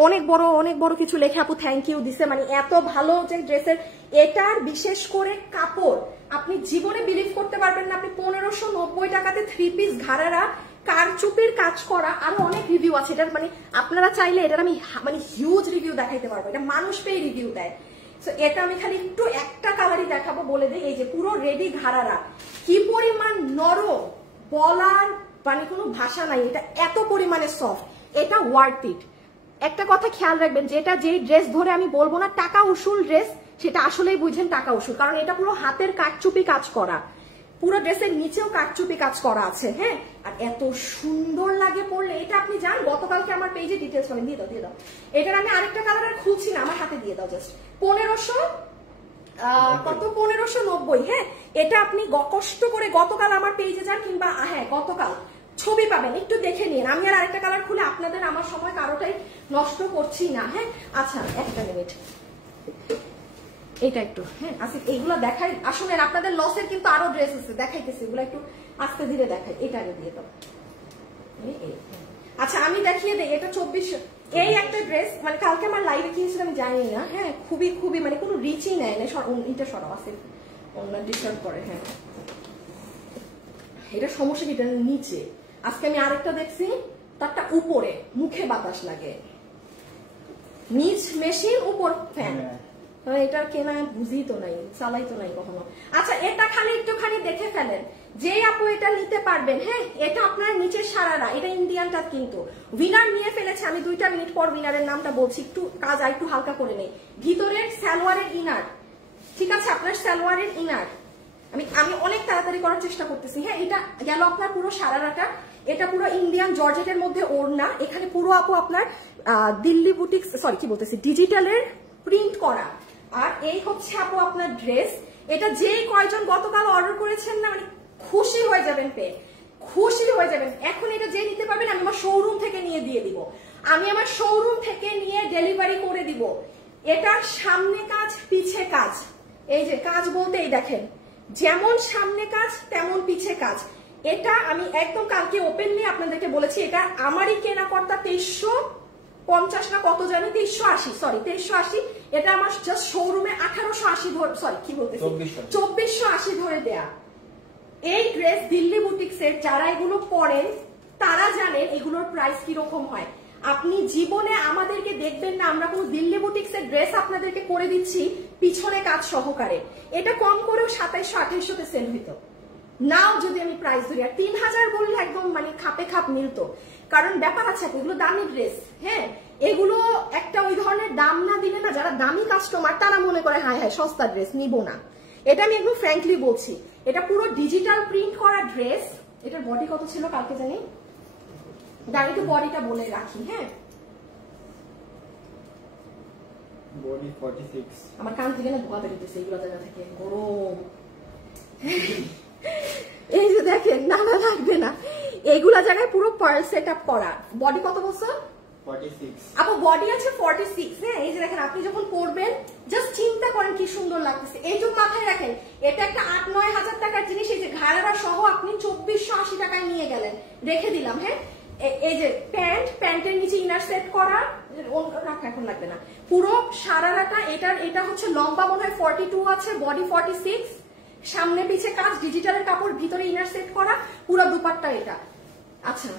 বড় কিছু লেখা, আপু থ্যাংক ইউ দিছে, মানে এত ভালো যে ড্রেসের, এটার বিশেষ করে কাপড় আপনি জীবনে বিলিভ করতে পারবেন না, আপনি 1590 টাকাতে 3 পিস ঘাড়ারা কারচুপির কাজ করা, আরো অনেক রিভিউ আছে এটার, মানে আপনারা চাইলে এটার আমি মানে হিউজ রিভিউ দেখাইতে পারবো, এটা মানুষ পেয়ে রিভিউ দেয়। তো এটা আমি খালি একটু একটা কালারই দেখাবো, বলে দিই, এই যে পুরো রেডি ঘাড়ারা, কি পরিমাণ নরম, বলার মানে কোনো ভাষা নাই, এটা এত পরিমাণে সফট, এটা ওয়ার্থ ইট। একটা কথা খেয়াল রাখবেন, যেটা যেই ড্রেস ধরে আমি বলবো না টাকা উসুল ড্রেস, সেটা আসলেই বুঝেন টাকা উসুল, কারণ এটা পুরো হাতের কারচুপি কাজ করা, পুরো ড্রেসের নিচেও কারচুপি কাজ করা আছে। হ্যাঁ আর এত সুন্দর লাগে পরলে, এটা আপনি জান, গতকালকে আমার পেজে ডিটেলস পাবেন, দিয়ে দাও, এটার আমি আরেকটা কালার আর খুলছি না, আমার হাতে দিয়ে দাও জাস্ট, 1590। হ্যাঁ এটা আপনি কষ্ট করে গতকাল আমার পেজে যান, কিংবা হ্যাঁ গতকাল ছবি পাবেন, একটু দেখে নিন, আমি আর আরেকটা কালার খুলে আপনাদের আমার সময় কারোটাই নষ্ট করছি না। হ্যাঁ আচ্ছা একটা মিনিট, এটা একটু হ্যাঁ আসিফ এইগুলো দেখাই, আসলে আপনাদের লসের কিন্তু আরো ড্রেস আছে, দেখাইতেছি, এগুলো একটু আস্তে ধীরে দেখাই, এটা আগে দিয়ে দাও। আচ্ছা আমি দেখিয়ে দিই, এটা 2400, এই একটা ড্রেস, মানে কালকে আমার লাইভে কিনেছিলাম আমি জানি না। হ্যাঁ খুবই মানে কোনো রিচই নেয় না, এটা সরাও আছে অন্য ডিস্টার্ব করে। হ্যাঁ এটা সমস্যা কি, এটা নিচে, আজকে আমি আরেকটা দেখছি তারটা উপরে, মুখে বাতাস লাগে, নিচ মেশিন উপর ফ্যান, এটার কেনা বুঝি তো নাই, চালাই তো নাই কখনো। আচ্ছা এটা খালি একটুখানি দেখে ফেলেন, যে আপু এটা নিতে পারবেন। হ্যাঁ এটা আপনার নিচের সারারা, এটা ইন্ডিয়ানটা কিন্তু উইনার নিয়ে ফেলেছে, আমি 2টা মিনিট পর উইনারের নামটা বলছি, একটু কাজ একটু হালকা করে নেই। ভিতরের সালোয়ারের ইনার, ঠিক আছে আপনার সালোয়ারের ইনার আমি অনেক তাড়াতাড়ি করার চেষ্টা করতেছি। হ্যাঁ এটা গেল আপনার পুরো সারারাটা, এটা পুরো ইন্ডিয়ান জর্জেটের মধ্যে ওড়না, এখানে পুরো আপু আপনার দিল্লি বুটিক, সরি কি বলতেছি, ডিজিটালের প্রিন্ট করা, আর এই হচ্ছে আপু আপনার ড্রেস। এটা যে কয়জন গতকাল অর্ডার করেছেন না, মানে খুশি হয়ে যাবেন পেয়ে, খুশি হয়ে যাবেন। এখন এটা যে নিতে পারবেন আমি আমার শোরুম থেকে নিয়ে দিয়ে দিব, আমি আমার শোরুম থেকে নিয়ে ডেলিভারি করে দিব। এটা সামনে কাজ পিছে কাজ, এই যে কাজ বলতে এই দেখেন যেমন সামনে কাজ তেমন পিছে কাজ। এটা আমি একদম কালকে ওপেনলি আপনাদেরকে বলেছি, এটা আমারই কেনা কর্তা 2350 না কত জানি, 2380, সরি 2380। এটা আমার জাস্ট শোরুমে 1880 ধরে, সরি কি বলতেছি 2480 ধরে দেয়া। এই ড্রেস দিল্লি বুটিক্সের যারা এগুলো পরেন তারা জানেন এগুলোর প্রাইস কিরকম হয়। আপনি জীবনে আমাদেরকে দেখবেন না আমরা কোনো দিল্লি বুটিক্সের ড্রেস আপনাদেরকে করে দিচ্ছি পিছনে কাজ সহকারে। এটা কম করেও 2700-2800-তে সেল হইতো নাও যদি আমি প্রাইস ধরি। আর 3000 বললে একদম মানে খাপে খাপ মিলতো, কারণ ব্যাপার আছে এগুলো দামি ড্রেস। হ্যাঁ, এগুলো একটা ওই ধরনের দাম না দিলে না যারা দামি কাস্টমার তারা মনে করে হায় হায় সস্তা ড্রেস নিব না। এটা আমি একদম ফ্র্যাঙ্কলি বলছি, এটা পুরো ডিজিটাল প্রিন্ট করা ড্রেস। এটার বডি কত ছিল কালকে জানি, দাঁড়িয়ে তো বডিটা বলে রাখি। হ্যাঁ, বডি 46। আমার কান থেকে না ধোয়া বেরোতেছে এগুলো জায়গা থেকে, গরম। এই যে দেখেন, না না লাগবে না, এইগুলা জায়গায় পুরো পার্ল সেট আপ করা। বডি কত বলছো? 46। আপু বডি আছে 46। হ্যাঁ, এই যে দেখেন আপনি যখন পরবেন জাস্ট চিন্তা করেন কি সুন্দর লাগতেছে। এইটুকু মাথায় রাখেন, এটা একটা 8-9 হাজার টাকার জিনিস। এই যে ঘাড়া সহ আপনি 2480 টাকায় নিয়ে গেলেন, রেখে দিলাম। হ্যাঁ, এই যে প্যান্টের নিচে ইনার সেট করা, এখন লাগবে না, পুরো সারারাটা। এটা হচ্ছে লম্বা মনে হয় 42 আছে, বডি 46, সামনে পিছে কাজ, ডিজিটালের কাপড়, ভিতরে ইনার সেট করা, পুরো দুপাট্টা এটা। আচ্ছা,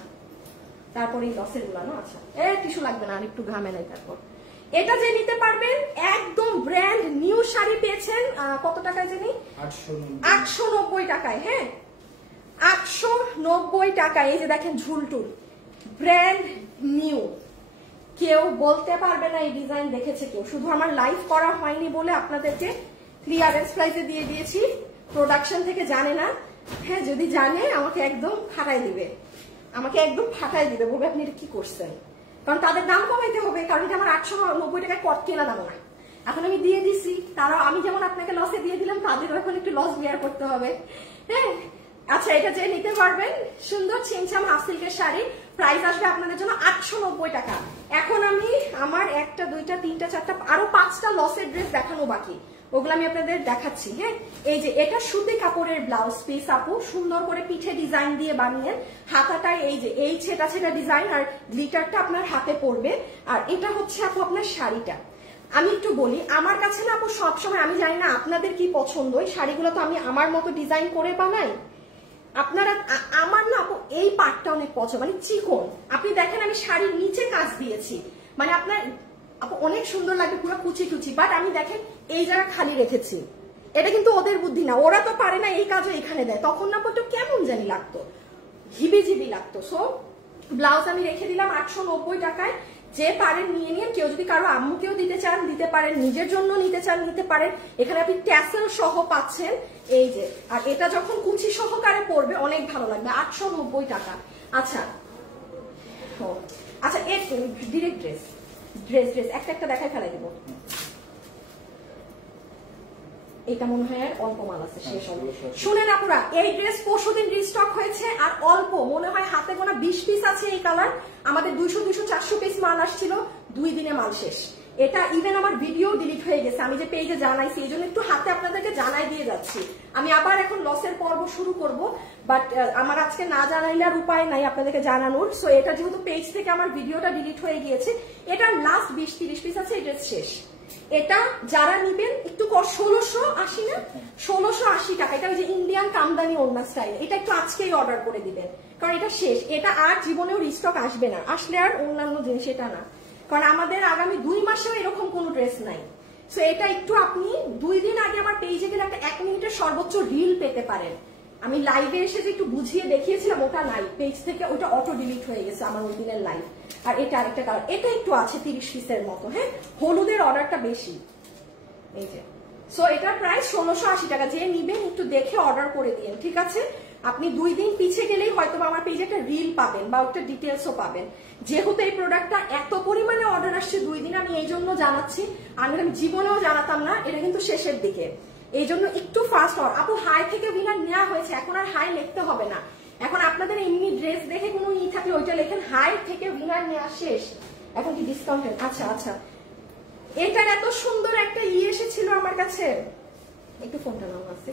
তারপরে এই লসের গুলা না, আচ্ছা টিস্যু লাগবে না, আর একটু ঘামে নাই। তারপর এটা যে নিতে পারবেন একদম ব্র্যান্ড নিউ শাড়ি পেয়েছেন কত টাকায় জানি? 890 টাকায়। হ্যাঁ, 890 টাকায়। এই যে দেখেন ঝুলটুল ব্র্যান্ড নিউ, কেউ বলতে পারবে না এই ডিজাইন দেখেছে কেউ। শুধু আমার লাইভ করা হয়নি বলে আপনাদেরকে ক্লিয়ারেন্স প্রাইসে দিয়ে দিয়েছি, প্রোডাকশন থেকে জানে না। হ্যাঁ, যদি জানে আমাকে একদম ফাটাই দিবে, আমাকে একদম ফাটাই দিবে, বলবে আপনি এটা কি করছেন। কারণ তাদের দাম কমাইতে হবে, কারণ এটা আমার 890 টাকায় কট কেনা দাম না। এখন আমি দিয়ে দিছি, তারা আমি যেমন আপনাকে লসে দিয়ে দিলাম তাদেরও এখন একটু লস বিয়ার করতে হবে। হ্যাঁ, আচ্ছা এটা যে নিতে পারবেন সুন্দর ছিমছাম হাফ সিল্কের শাড়ি, প্রাইস আসবে আপনাদের জন্য 890 টাকা। এখন আমি আমার 1টা 2টা 3টা 4টা আরো 5টা লসের ড্রেস দেখানো বাকি, ওগুলো আমি আপনাদের দেখাচ্ছি। হ্যাঁ, এই যে এটা সুতি কাপড়ের ব্লাউজ পিস আপু, সুন্দর করে পিঠে ডিজাইন দিয়ে বানিয়ে, হাতাটায় এই যে এই ছেটা ছেটা ডিজাইন আর গ্লিটারটা আপনার হাতে পড়বে। আর এটা হচ্ছে আপু আপনার শাড়িটা। আমি একটু বলি, আমার কাছে না আপু সবসময়, আমি জানি না আপনাদের কি পছন্দ, এই শাড়িগুলো তো আমি আমার মতো ডিজাইন করে বানাই। আপনারা আমার না আপু এই পাটটা অনেক পছন্দ, মানে চিকন। আপনি দেখেন আমি শাড়ির নিচে কাজ দিয়েছি, মানে আপনার আপু অনেক সুন্দর লাগে, পুরো কুচি কুচি। বাট আমি দেখেন এই জায়গা খালি রেখেছি, এটা কিন্তু ওদের বুদ্ধি না, ওরা তো পারে না এই কাজও এখানে দেয়, তখন না একটু কেমন জানি লাগতো, হিবিজিবি লাগতো। সো ব্লাউজ আমি রেখে দিলাম 890 টাকায়। যে পারেন নিয়ে নিন, কেউ যদি কারো আম্মুকেও দিতে চান দিতে পারেন, নিজের জন্য নিতে চান নিতে পারেন। এখানে আপনি ট্যাসেল সহ পাচ্ছেন, এই যে। আর এটা যখন কুচি সহকারে পরবে অনেক ভালো লাগবে, 890 টাকা। আচ্ছা আচ্ছা, ডিরেক্ট ড্রেস একটা একটা দেখায় ফেলাই দিব। এটা মনে হয় আর অল্প মাল আছে, শেষ হবে। শুনেন আপুরা, এই ড্রেস পরশুদিন রিস্টক হয়েছে, আর অল্প মনে হয় হাতে গোনা 20 পিস আছে এই কালার। আমাদের 200-400 পিস মাল আসছিল, 2 দিনে মাল শেষ। এটা ইভেন আমার ভিডিও ডিলিট হয়ে গেছে, আমি যে পেজে জানাইছি, এই জন্য একটু হাতে আপনাদেরকে জানাই দিয়ে যাচ্ছি। আমি আবার এখন লসের পর্ব শুরু করব, বাট আমার আজকে না জানাইলে আর উপায় নাই আপনাদেরকে জানানোর। সো এটা যেহেতু পেজ থেকে আমার ভিডিওটা ডিলিট হয়ে গিয়েছে, এটার লাস্ট 20-30 পিস আছে, এই ড্রেস শেষ। এটা যারা নিবেন একটু 1680 না 1680 টাকা, এটা ওই যে ইন্ডিয়ান কামদানি ওড়না স্টাইল। এটা একটু আজকেই অর্ডার করে দিবেন, কারণ এটা শেষ, এটা আর জীবনেও রিস্টক আসবে না, আসলে আর অন্যান্য জিনিস এটা না, কারণ আমাদের আগামী 2 মাসেও এরকম কোনো ড্রেস নাই। সো এটা একটু আপনি 2 দিন আগে আমার পেজে গেলে একটা 1 মিনিটের সর্বোচ্চ রিল পেতে পারেন। আমি লাইভে এসে যে একটু বুঝিয়ে দেখিয়েছিলাম ওটা নাই, পেজ থেকে ওটা অটো ডিলিট হয়ে গেছে আমার ওই দিনের লাইভ। আর এটা আরেকটা কালার, এটা একটু আছে 30 পিসের মতো। হ্যাঁ, হলুদের অর্ডারটা বেশি, এই যে। সো এটা প্রায় 1680 টাকা। যে নিবেন একটু দেখে অর্ডার করে দিন, ঠিক আছে? আপনি 2 দিন পিছে গেলেই হয়তো আমার পেজে একটা রিল পাবেন বা একটা ডিটেলসও পাবেন। যেহেতু এই প্রোডাক্টটা এত পরিমাণে অর্ডার আসছে 2 দিন, আমি এই জন্য জানাচ্ছি, আমি জীবনেও জানাতাম না। এটা কিন্তু শেষের দিকে, এই জন্য একটু ফাস্ট হওয়ার। আপু হাই থেকে উইনার নেওয়া হয়েছে, এখন আর হাই লিখতে হবে না। এখন আপনাদের এমনি ড্রেস দেখে কোনো থাকলে ওইটা লেখেন, হাই থেকে উইনার নেওয়া শেষ। এখন কি ডিসকাউন্ট? আচ্ছা আচ্ছা, এটার এত সুন্দর একটা এসেছিল আমার কাছে, একটু ফোনটা নাও আছে।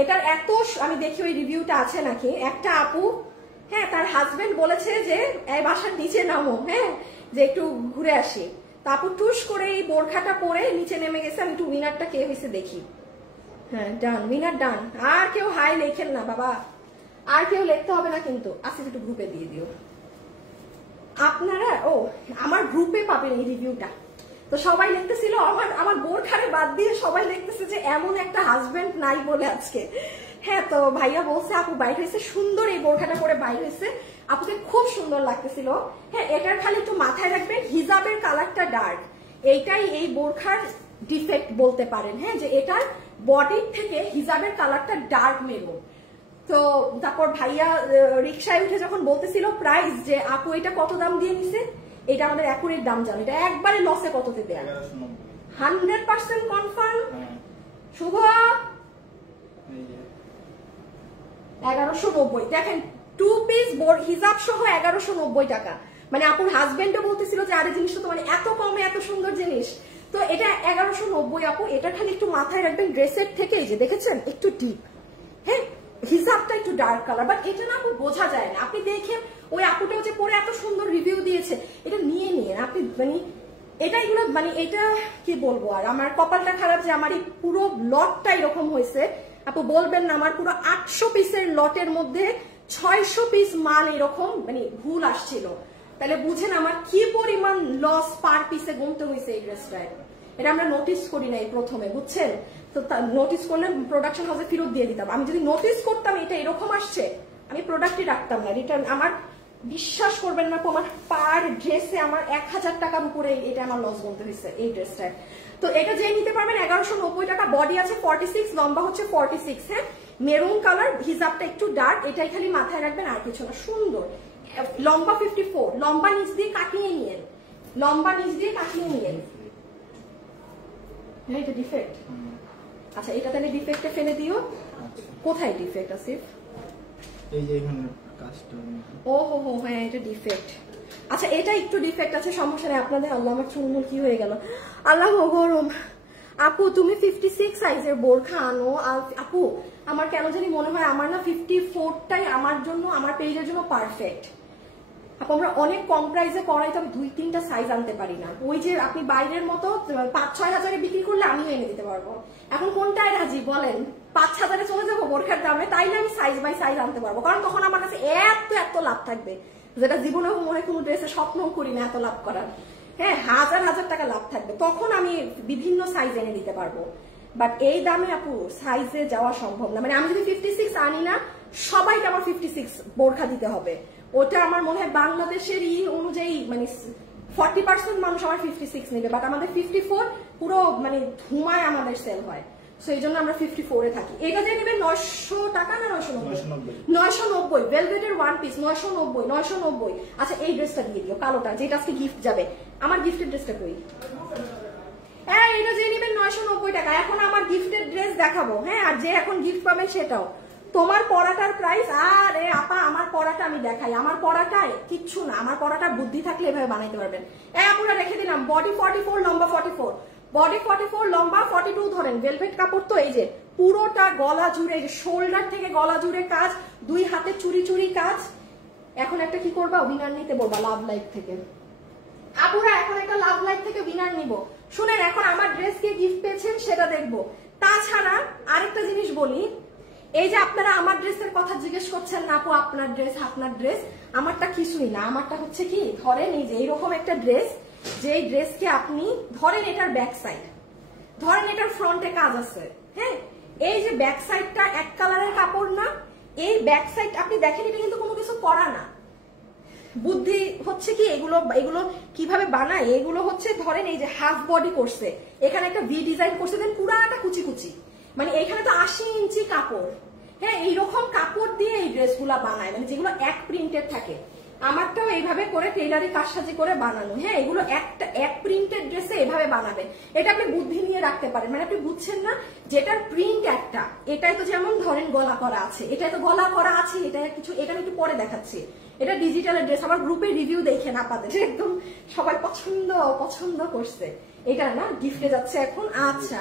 এটার এত, আমি দেখি ওই রিভিউটা আছে নাকি, একটা আপু হ্যাঁ তার হাজবেন্ড বলেছে যে এই বাসার নিচে নামো, হ্যাঁ যে একটু ঘুরে আসি। তারপর টুস করে এই বোরখাটা পরে নিচে নেমে গেছে। আমি একটু উইনারটা কে হয়েছে দেখি। হ্যাঁ ডান, উইনার ডান। আর কেউ হাই লেখেন না বাবা, আর কেউ লিখতে হবে না কিন্তু। আচ্ছা একটু গ্রুপে দিয়ে দিও আপনারা। ও আমার গ্রুপে পাবেন এই রিভিউটা। তো সবাই লিখতেছিল, আমার বোরখারে বাদ দিয়ে সবাই লিখতেছে যে এমন একটা হাজবেন্ড নাই বলে আজকে। হ্যাঁ তো ভাইয়া বলছে আপু বাইর হয়েছে সুন্দর, এই বোরখাটা পরে বাইর হয়েছে, আপুকে খুব সুন্দর লাগতেছিল। হ্যাঁ এটার খালি একটু মাথায় রাখবেন হিজাবের কালারটা ডার্ক, এইটাই এই বোরখার ডিফেক্ট বলতে পারেন। হ্যাঁ যে এটার বডির থেকে হিজাবের কালারটা ডার্ক মেরুন। তো তারপর ভাইয়া রিক্সায় উঠে যখন বলতেছিল প্রাইস, যে আপু এটা কত দাম দিয়ে নিছে, এটা আমাদের অ্যাকুরেট দাম জানো, এটা একবারে লসে কততে দেয়া? 100% কনফার্ম। শুভ 1190। দেখেন 2 পিস হিজাব সহ 1190 টাকা। মানে আপুর হাজবেন্ডও বলতেছিল যে আরে জিনিসটা তো মানে এত কমে এত সুন্দর জিনিস। তো এটা 1190 আপু। এটা খালি একটু মাথায় রাখবেন ড্রেসের থেকে, যে দেখেছেন একটু ডিপ, হ্যাঁ হিজাবটা একটু ডার্ক কালার, বাট এটা না আপু বোঝা যায় না। আপনি দেখেন ওই আপুটাও যে পরে এত সুন্দর রিভিউ দিয়েছে, এটা নিয়ে নিন আপনি। মানে এটা এগুলো মানে এটা কি বলবো, আর আমার কপালটা খারাপ যে আমার এই পুরো লটটা এরকম হয়েছে। আপু বলবেন না আমার পুরো 800 পিসের লটের মধ্যে 600 পিস মাল এরকম মানে ভুল আসছিল, তাহলে বুঝেন আমার কি পরিমাণ লস পার পিসে গুনতে হয়েছে এই ড্রেসটায়। এটা আমরা নোটিস করি নাই প্রথমে, বুঝছেন? তো নোটিস করলে প্রোডাকশন হাউসে ফেরত দিয়ে দিতাম। আমি যদি নোটিস করতাম এটা এরকম আসছে, আমি প্রোডাক্টই রাখতাম না, রিটার্ন। আমার বিশ্বাস করবেন না আমার পার ড্রেসে আমার 1000 টাকার উপরে এটা আমার লস গুনতে হয়েছে এই ড্রেসটায়। তো এটা যে নিতে পারবেন 1190 টাকা। বডি আছে 46, লম্বা হচ্ছে 46। হ্যাঁ মেরুন কালার, হিজাবটা একটু ডার্ক, এটাই খালি মাথায় রাখবেন আর কিছু না। সুন্দর লম্বা 54, লম্বা নিচ দিয়ে কাটিয়ে নিয়েন, লম্বা নিচ দিয়ে কাটিয়ে নিয়েন। হ্যাঁ এটা ডিফেক্ট। আচ্ছা এটা তাহলে ডিফেক্টে ফেলে দিও। কোথায় ডিফেক্ট আসিফ? এই যে এখানে কাজটা। ও হো হো হ্যাঁ এটা ডিফেক্ট। আচ্ছা এটা একটু ডিফেক্ট আছে, সমস্যা নেই আপনাদের। আল্লাহ আমার চুলমুল কি হয়ে গেল, আল্লাহ গরম। আপু তুমি 56 সাইজের বোরখা আনো। আপু আমার কেন জানি মনে হয় আমার না 54টাই আমার জন্য, আমার পেজের জন্য পারফেক্ট। আপু আমরা অনেক কম প্রাইসে করাই, তবে 2-3টা সাইজ আনতে পারি না। ওই যে আপনি বাইরের মতো 5-6 হাজারে বিক্রি করলে আমিও এনে দিতে পারবো। এখন কোনটায় রাজি বলেন? 5 হাজারে চলে যাবো বোরখার দামে, তাইলে আমি সাইজ বাই সাইজ আনতে পারবো, কারণ তখন আমার কাছে এত লাভ থাকবে, যেটা জীবনেও মনে কোনো ড্রেসে স্বপ্নও করি না এত লাভ করার। হ্যাঁ হাজার টাকা লাভ থাকবে, তখন আমি বিভিন্ন সাইজ এনে দিতে পারবো। বাট এই দামে আপু সাইজে যাওয়া সম্ভব না। মানে আমি যদি 56 আনি না, সবাইকে আমার 56 বোরখা দিতে হবে। ওটা আমার মনে হয় বাংলাদেশের অনুযায়ী মানে 40% মানুষ আমার 56 নেবে, বাট আমাদের 54 পুরো মানে ধুমায় আমাদের সেল হয়। সো এই জন্য আমরা 54-এ থাকি। এটা যে নেবে 900 টাকা না 990, ভেলভেটের ওয়ান পিস 990। আচ্ছা এই ড্রেসটা দিয়ে দিও, কালোটা, যেটা আজকে গিফট যাবে। আমার গিফটের ড্রেসটা কই? হ্যাঁ এটা যে নেবেন 990 টাকা। এখন আমার গিফটের ড্রেস দেখাবো। হ্যাঁ আর যে এখন গিফট পাবেন সেটাও। তোমার পড়াটার প্রাইস, আরে আপা আমার পড়াটা আমি দেখাই। আমার পড়াটায় কিচ্ছু না, আমার পড়াটা বুদ্ধি থাকলে এভাবে বানাইতে পারবেন। আপুরা রেখে দিলাম। বডি 44, লম্বা 44, বডি 44, লম্বা 42 ধরেন। ভেলভেট কাপড় তো এই যে পুরোটা গলা জুড়ে, শোল্ডার থেকে গলা জুড়ে কাজ, 2 হাতে চুরি কাজ। এখন একটা কি করবা, উইনার নিতে বলবা লাভ লাইফ থেকে। আপুরা এখন একটা লাভ লাইফ থেকে উইনার নিব। শুনেন এখন আমার ড্রেস কে গিফট পেয়েছেন সেটা দেখবো। তাছাড়া আরেকটা জিনিস বলি, এই যে আপনারা আমার ড্রেসের কথা জিজ্ঞেস করছেন না আপু আপনার ড্রেস, আমারটা কিছুই না। আমারটা হচ্ছে কি, ধরেন এই যে এইরকম একটা ড্রেস, যে ড্রেসকে আপনি ধরেন এটার ব্যাক সাইড, ধরেন এটার ফ্রন্টে কাজ আছে। হ্যাঁ এই যে ব্যাক সাইডটা এক কালারের কাপড় না, এই ব্যাক সাইড আপনি দেখেন এটা কিন্তু কোনো কিছু করা না। বুদ্ধি হচ্ছে কি এগুলো কিভাবে বানায়, এগুলো হচ্ছে ধরেন এই যে হাফ বডি করছে, এখানে একটা ভি ডিজাইন করছে, দেন পুরাটা কুচি, মানে এখানে তো 80 ইঞ্চি কাপড়। হ্যাঁ এইরকম কাপড় দিয়ে এই ড্রেসগুলা বানায়, মানে যেগুলো এক প্রিন্টেড থাকে। আমারটাও এইভাবে করে টেইলারি কারসাজি করে বানানো। হ্যাঁ, এগুলো এক প্রিন্টেড ড্রেসে এভাবে বানাবেন। এটা আপনি বুদ্ধি নিয়ে রাখতে পারেন, মানে আপনি বুঝছেন না যেটার প্রিন্ট একটা, এটাই তো যেমন ধরেন গলা করা আছে, এটাই তো গলা করা আছে, এটা কিছু, এটা আমি একটু পরে দেখাচ্ছি। এটা ডিজিটালের ড্রেস, আমার গ্রুপে রিভিউ দেখেন আপনাদের, একদম সবাই পছন্দ করছে। এটা না গিফটে যাচ্ছে এখন। আচ্ছা,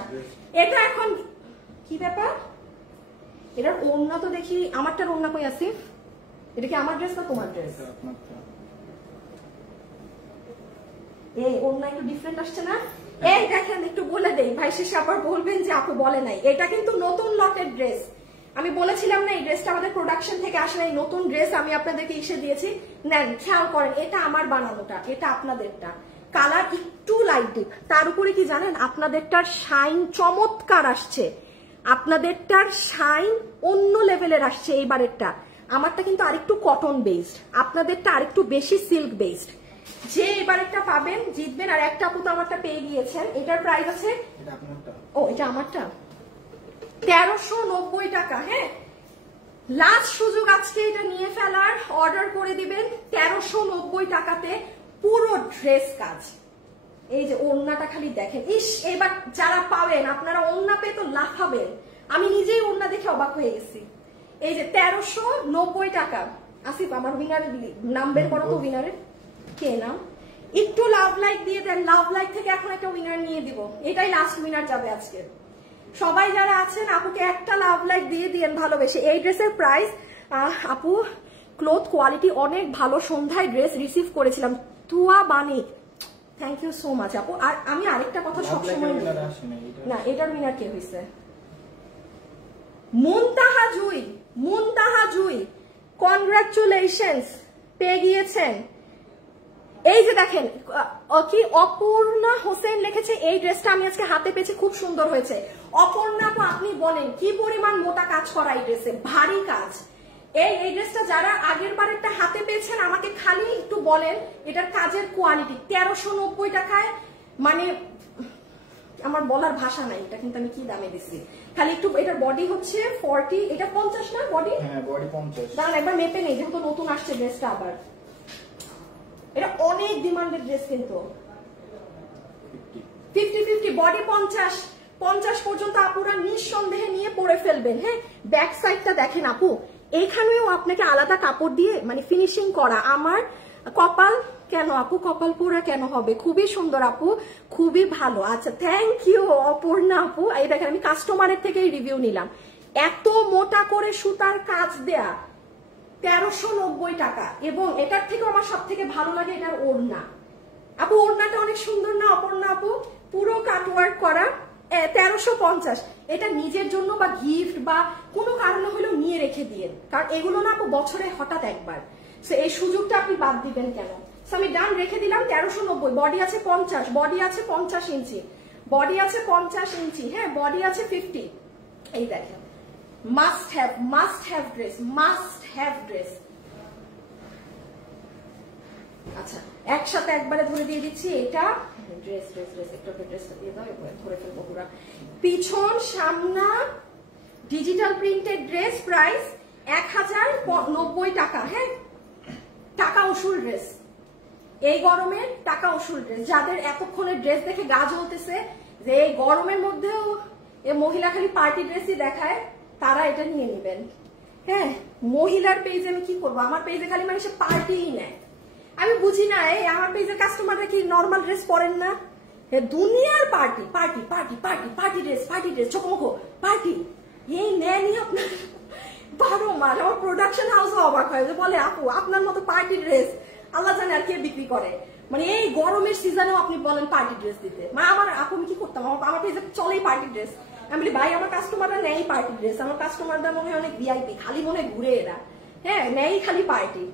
এটা এখন কি ব্যাপার? এটার ওড়না তো দেখি, আমারটার ওড়না কই আসিফ? এটা কি আমার ড্রেস না তোমার ড্রেস? এই ওড়না একটু ডিফারেন্ট আসছে না? এই দেখেন, একটু বলে দেই, ভাই শেষে আবার বলবেন যে আপু বলে নাই। এটা কিন্তু নতুন লটের ড্রেস। আমি বলেছিলাম না এই ড্রেসটা আমাদের প্রোডাকশন থেকে আসে নাই, নতুন ড্রেস আমি আপনাদেরকে ইসে দিয়েছি। নেন, খেয়াল করেন, এটা আমার বানানোটা, এটা আপনাদেরটা। কালার একটু লাইট ডিপ, তার উপরে কি জানেন, আপনাদেরটার শাইন চমৎকার আসছে, আপনাদেরটার শাইন অন্য লেভেলের আসছে এইবারেরটা। আমারটা কিন্তু আরেকটু কটন বেসড, আপনাদেরটা আরেকটু বেশি সিল্ক বেসড। যে এবারেরটা পাবেন জিতবেন। আর একটা আপু তো আমারটা পেয়ে গিয়েছেন। এটার প্রাইস আছে, ও এটা আমারটা 1390 টাকা। হ্যাঁ, লাস্ট সুযোগ আজকে এটা নিয়ে ফেলার, অর্ডার করে দিবেন 1390 টাকাতে পুরো ড্রেস কাজ। এই যে ওড়নাটা খালি দেখেন, ইস এবার যারা পাবেন আপনারা ওড়না পেয়ে তো লাফাবেন। আমি নিজেই ওড়না দেখে অবাক হয়ে গেছি। এই যে 1390 টাকা। আসিফ আমার উইনারের নাম বের করো তো, উইনারের কে নাম? একটু লাভ লাইক দিয়ে দেন, লাভ লাইক থেকে এখন একটা উইনার নিয়ে দিব, এটাই লাস্ট উইনার যাবে আজকে। সবাই যারা আছেন আপুকে একটা লাভ লাইক দিয়ে দিয়েন ভালোবেসে। এই ড্রেসের প্রাইস, আপু ক্লোথ কোয়ালিটি অনেক ভালো, সন্ধ্যায় ড্রেস রিসিভ করেছিলাম, তুয়া বানি, থ্যাংক ইউ সো মাচ আপু। আর আমি আরেকটা কথা সবসময়, না এটার উইনার কে হয়েছে? মুনতাহা জুই, কনগ্রাচুলেশনস, পেয়ে গিয়েছেন। এই যে দেখেন কি অপর্ণা হোসেন লিখেছে, এই ড্রেসটা আমি আজকে হাতে পেয়েছি, খুব সুন্দর হয়েছে। অপর্ণা আপনি বলেন কি পরিমাণ মোটা কাজ করা এই ড্রেসে, ভারী কাজ। এই ড্রেসটা যারা আগের বারেরটা হাতে পেয়েছেন আমাকে খালি একটু বলেন এটার কাজের কোয়ালিটি। 1390 টাকায়, মানে আমার বলার ভাষা নাই, এটা কিন্তু আমি কি দামে দিচ্ছি। খালি একটু, এটার বডি হচ্ছে 40, এটা 50 না বডি? হ্যাঁ বডি 50। দাঁড়ান একবার মেপে নেই, যেহেতু নতুন আসছে ড্রেসটা আবার। এটা অনেক ডিমান্ডেড ড্রেস কিন্তু। 50 বডি 50 পর্যন্ত আপুরা নিঃসন্দেহে নিয়ে পরে ফেলবেন। হ্যাঁ, ব্যাক সাইডটা দেখেন আপু, এইখানেও আপনাকে আলাদা কাপড় দিয়ে মানে ফিনিশিং করা। আমার কপাল কেন আপু, কপাল পুরা কেন হবে? খুবই সুন্দর আপু, খুবই ভালো। আচ্ছা থ্যাংক ইউ অপর্ণা আপু। এই দেখেন আমি কাস্টমারের থেকেই রিভিউ নিলাম। এত মোটা করে সুতার কাজ দেয়া 1390 টাকা। এবং এটার থেকে আমার সব থেকে ভালো লাগে এটার ওড়না। আপু ওড়নাটা অনেক সুন্দর না অপর্ণা আপু? পুরো কাটওয়ার্ক করা, 1350। এটা নিজের জন্য বা গিফট বা কোনো কারণে হলেও নিয়ে রেখে দিয়ে, কারণ এগুলো না আপু বছরে হঠাৎ একবার, এই সুযোগটা আপনি বাদ দিবেন কেন? আমি ডান রেখে দিলাম 1390। বডি আছে 50, বডি আছে 50 ইঞ্চি, বডি আছে 50 ইঞ্চি। হ্যাঁ, বডি আছে 50। এই দেখেন, must have dress, must have dress. আচ্ছা একসাথে একবারে ধরে দিয়ে দিচ্ছি। এটা ড্রেস একটা ড্রেসটা দিয়ে দাও, ধরে ফেলবো পুরা। পিছন সামনা ডিজিটাল প্রিন্টেড ড্রেস, প্রাইস 1090 টাকা। হ্যাঁ, টাকা উসুল ড্রেস, এই গরমের টাকা উসুল ড্রেস। যাদের এতক্ষণের ড্রেস দেখে গা জ্বলতেছে যে এই গরমের মধ্যেও এ মহিলা খালি পার্টি ড্রেসই দেখায়, তারা এটা নিয়ে নেবেন। হ্যাঁ, মহিলার পেজে আমি কি করবো, আমার পেজে খালি মানুষ পার্টিই নেয়। আমি বুঝি না, এই আমার পেজের কাস্টমাররা কি নর্মাল ড্রেস পরেন না? দুনিয়ার party party party party party dress চোখমুখো পার্টি, এই নেয়নি আপনার 12 মাস। আমার প্রোডাকশন হাউসও অবাক হয়, বলে আপু আপনার মতো পার্টি ড্রেস আল্লাহ জানে আর কে বিক্রি করে। মানে এই গরমের সিজনেও আপনি বলেন পার্টি ড্রেস দিতে। আমার আপু আমি কি করতাম, আমার পেজে চলেই পার্টি ড্রেস। আমি বলি ভাই আমার কাস্টমাররা নেই পার্টি ড্রেস, আমার কাস্টমাররা মনে হয় অনেক ভিআইপি, খালি মনে হয় ঘুরে এরা। হ্যাঁ, নেই খালি পার্টি।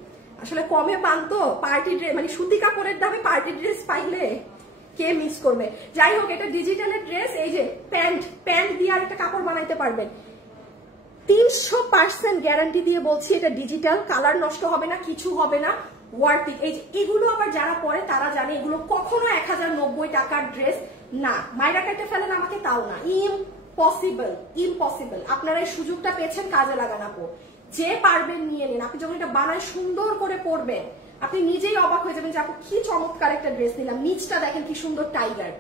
আসলে কমে পান তো পার্টি ড্রেস, মানে সুতি কাপড়ের দামে পার্টি ড্রেস পাইলে কে মিস করবে। যাই হোক, এটা ডিজিটালের ড্রেস। এই যে প্যান্ট দিয়ে আর একটা কাপড় বানাইতে পারবেন, 300% গ্যারান্টি দিয়ে বলছি। এটা ডিজিটাল, কালার নষ্ট হবে না, কিছু হবে না, ওয়ার্থ ইট। এই যে এগুলো আবার যারা পরে তারা জানে এগুলো কখনো 1090 টাকার ড্রেস না। মাইরা কেটে ফেলেন আমাকে তাও না, ইম্পসিবল। আপনারা এই সুযোগটা পেয়েছেন, কাজে লাগান আপু। যে পারবেন নিয়ে নিন। আপনি যখন এটা বানায় সুন্দর করে পরবেন, আপনি নিজেই অবাক হয়ে যাবেন যে আপু কি চমৎকার একটা ড্রেস নিলাম। নিচটা দেখেন কি সুন্দর টাইগার,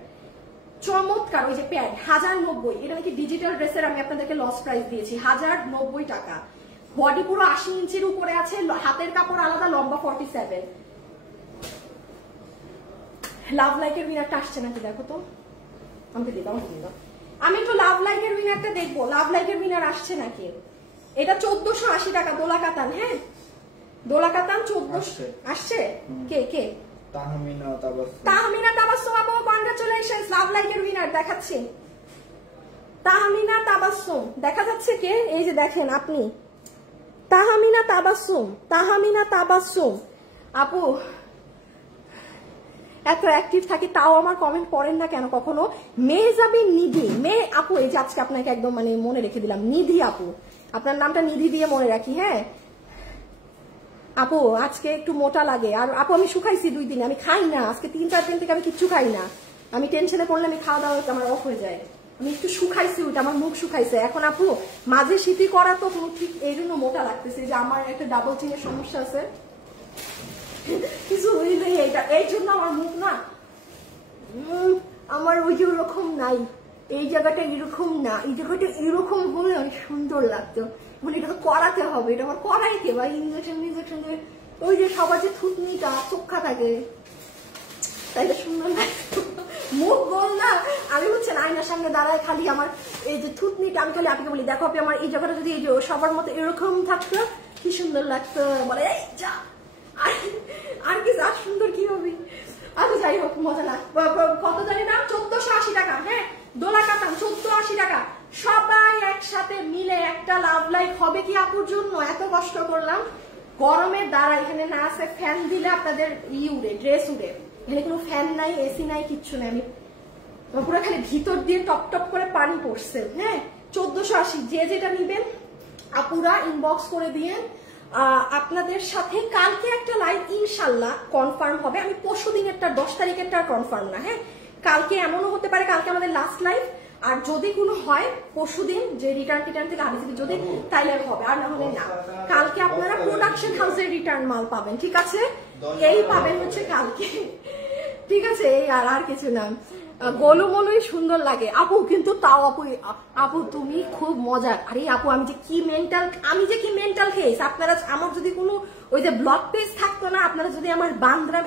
চমৎকার। ওই যে প্যান্ট 1090, এটা নাকি ডিজিটাল ড্রেসের আমি আপনাদেরকে লস প্রাইস দিয়েছি 1090 টাকা। বডি পুরো 80 ইঞ্চির উপরে আছে, হাতের কাপড় আলাদা, লম্বা 47। লাভ লাইকের উইনারটা আসছে নাকি দেখো তো, আমাকে দিলাম। আমি একটু লাভ লাইকের উইনারটা দেখবো, লাভ লাইকের উইনার আসছে নাকি। এটা 1480 টাকা দোলা কাতান। হ্যাঁ দোলা কাতান 1400 আসছে। কে কে? তাহমিনা তাবাসসুম। তাহমিনা তাবাসসুম আপু কংগ্রাচুলেশনস, লাভ লাইকের উইনার দেখাচ্ছি। তাহমিনা তাবাসসুম দেখা যাচ্ছে কে? এই যে দেখেন আপনি, তাহমিনা তাবাসসুম, তাহমিনা তাবাসসুম আপু। এত অ্যাক্টিভ থাকি তাও আমার কমেন্ট পড়েন না কেন কখনো? মেজাবি নিধি, মে আপু এই যে আজকে আপনাকে একদম মানে মনে রেখে দিলাম, নিধি আপু, আপনার নামটা নিধি দিয়ে মনে রাখি। হ্যাঁ আপু আজকে একটু মোটা লাগে। আর আপু আমি শুকাইছি 2 দিন, আমি খাই না আজকে 3-4 দিন থেকে, আমি কিচ্ছু খাই না। আমি টেনশনে পড়লে আমি খাওয়া দাওয়া আমার অফ হয়ে যায়। আমি একটু শুকাইছি, ওইটা আমার মুখ শুকাইছে এখন আপু। মাঝে শীতি করা তো ঠিক এই জন্য মোটা লাগতেছে, যে আমার একটা ডাবল চিনের সমস্যা আছে কিছু হইলে এইটা, এই জন্য আমার মুখ না আমার ওই যে ওরকম নাই, এই জায়গাটা এরকম না, এই জায়গাটা এরকম হলে অনেক সুন্দর লাগতো। মানে এটা তো করাতে হবে, এটা আমার করাইতে বা ইঞ্জেকশন ওই যে সবার যে থুতনিটা চোখা থাকে তাই সুন্দর লাগতো। মুখ গোল না, আমি হচ্ছেন আয়নার সামনে দাঁড়ায় খালি আমার এই যে থুতনিটা, আমি খালি আপনাকে বলি দেখো আপনি আমার এই জায়গাটা যদি এই যে সবার মতো এরকম থাকতো কি সুন্দর লাগতো। বলে এই যা আর কি যা সুন্দর কি হবে। আচ্ছা যাই হোক মজা না, কত জানি না 1480 টাকা। হ্যাঁ দোলা কাতান 1480 টাকা। সবাই একসাথে মিলে একটা লাভ লাইক হবে কি আপুর জন্য এত কষ্ট করলাম। গরমের দ্বারা এখানে না আছে ফ্যান দিলে আপনাদের উড়ে, ড্রেস উড়ে। এখানে কোনো ফ্যান নাই, এসি নাই, কিচ্ছু নাই। আমি পুরো খালি ভিতর দিয়ে টপ টপ করে পানি পড়ছে। হ্যাঁ 1480, যে যেটা নিবেন আপুরা ইনবক্স করে দিয়ে। আপনাদের সাথে কালকে একটা লাইভ ইনশাল্লাহ কনফার্ম হবে। আমি পরশু দিনেরটা 10 তারিখেরটা কনফার্ম না। হ্যাঁ কালকে এমনও হতে পারে কালকে আমাদের লাস্ট লাইভ, আর যদি কোনো হয় পরশু দিন যে রিটার্ন থেকে আগে যদি তাইলে হবে, আর না হলে না। কালকে আপনারা প্রোডাকশন হাউসের রিটার্ন মাল পাবেন, ঠিক আছে? এই পাবেন হচ্ছে কালকে, ঠিক আছে? এই আর কিছু না। গোলুমলুই সুন্দর লাগে আপু, কিন্তু তাও আপু তুমি খুব মজার। আরে আপু আমি যে কি মেন্টাল খেয়েছি। আপনারা আমার যদি কোনো ওই যে ব্লগ পেজ থাকতো না, আপনারা যদি আমার বান্দরাম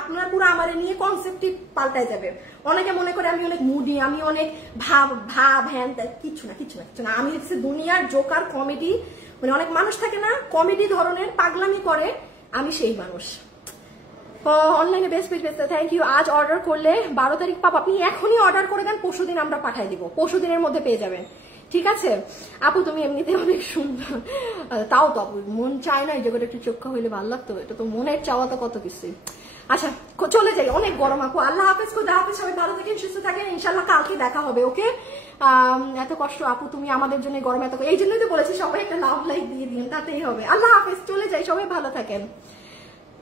আপনারা পুরো আমার নিয়ে কনসেপ্টই পাল্টাই যাবে। অনেকে মনে করে আমি অনেক মুডি, আমি অনেক ভাব হ্যান, কিচ্ছু না। আমি হচ্ছে দুনিয়ার জোকার কমেডি, মানে অনেক মানুষ থাকে না কমেডি ধরনের পাগলামি করে, আমি সেই মানুষ। অনলাইনে বেস্ট থ্যাংক ইউ। আজ অর্ডার করলে 12 তারিখ পাবো, আপনি এখনই অর্ডার করে দেন, পরশু দিন আমরা পাঠাই দিব, পরশু দিনের মধ্যে পেয়ে যাবেন, ঠিক আছে? আপু তুমি এমনিতে অনেক সুন্দর, তাও তো আপু মন চায় না এই জায়গাটা একটু চোখা হইলে ভালো লাগতো, এটা তো মনের চাওয়া তো কত কিছু। আচ্ছা চলে যাই, অনেক গরম আপু। আল্লাহ হাফেজ, খোদা হাফেজ, সবাই ভালো থাকেন সুস্থ থাকেন, ইনশাল্লাহ কালকে দেখা হবে। ওকে এত কষ্ট আপু তুমি আমাদের জন্য গরম এত, এই জন্যই তো বলেছি সবাই একটা লাভ লাইক দিয়ে দিন, তাতেই হবে। আল্লাহ হাফেজ, চলে যাই, সবাই ভালো থাকেন।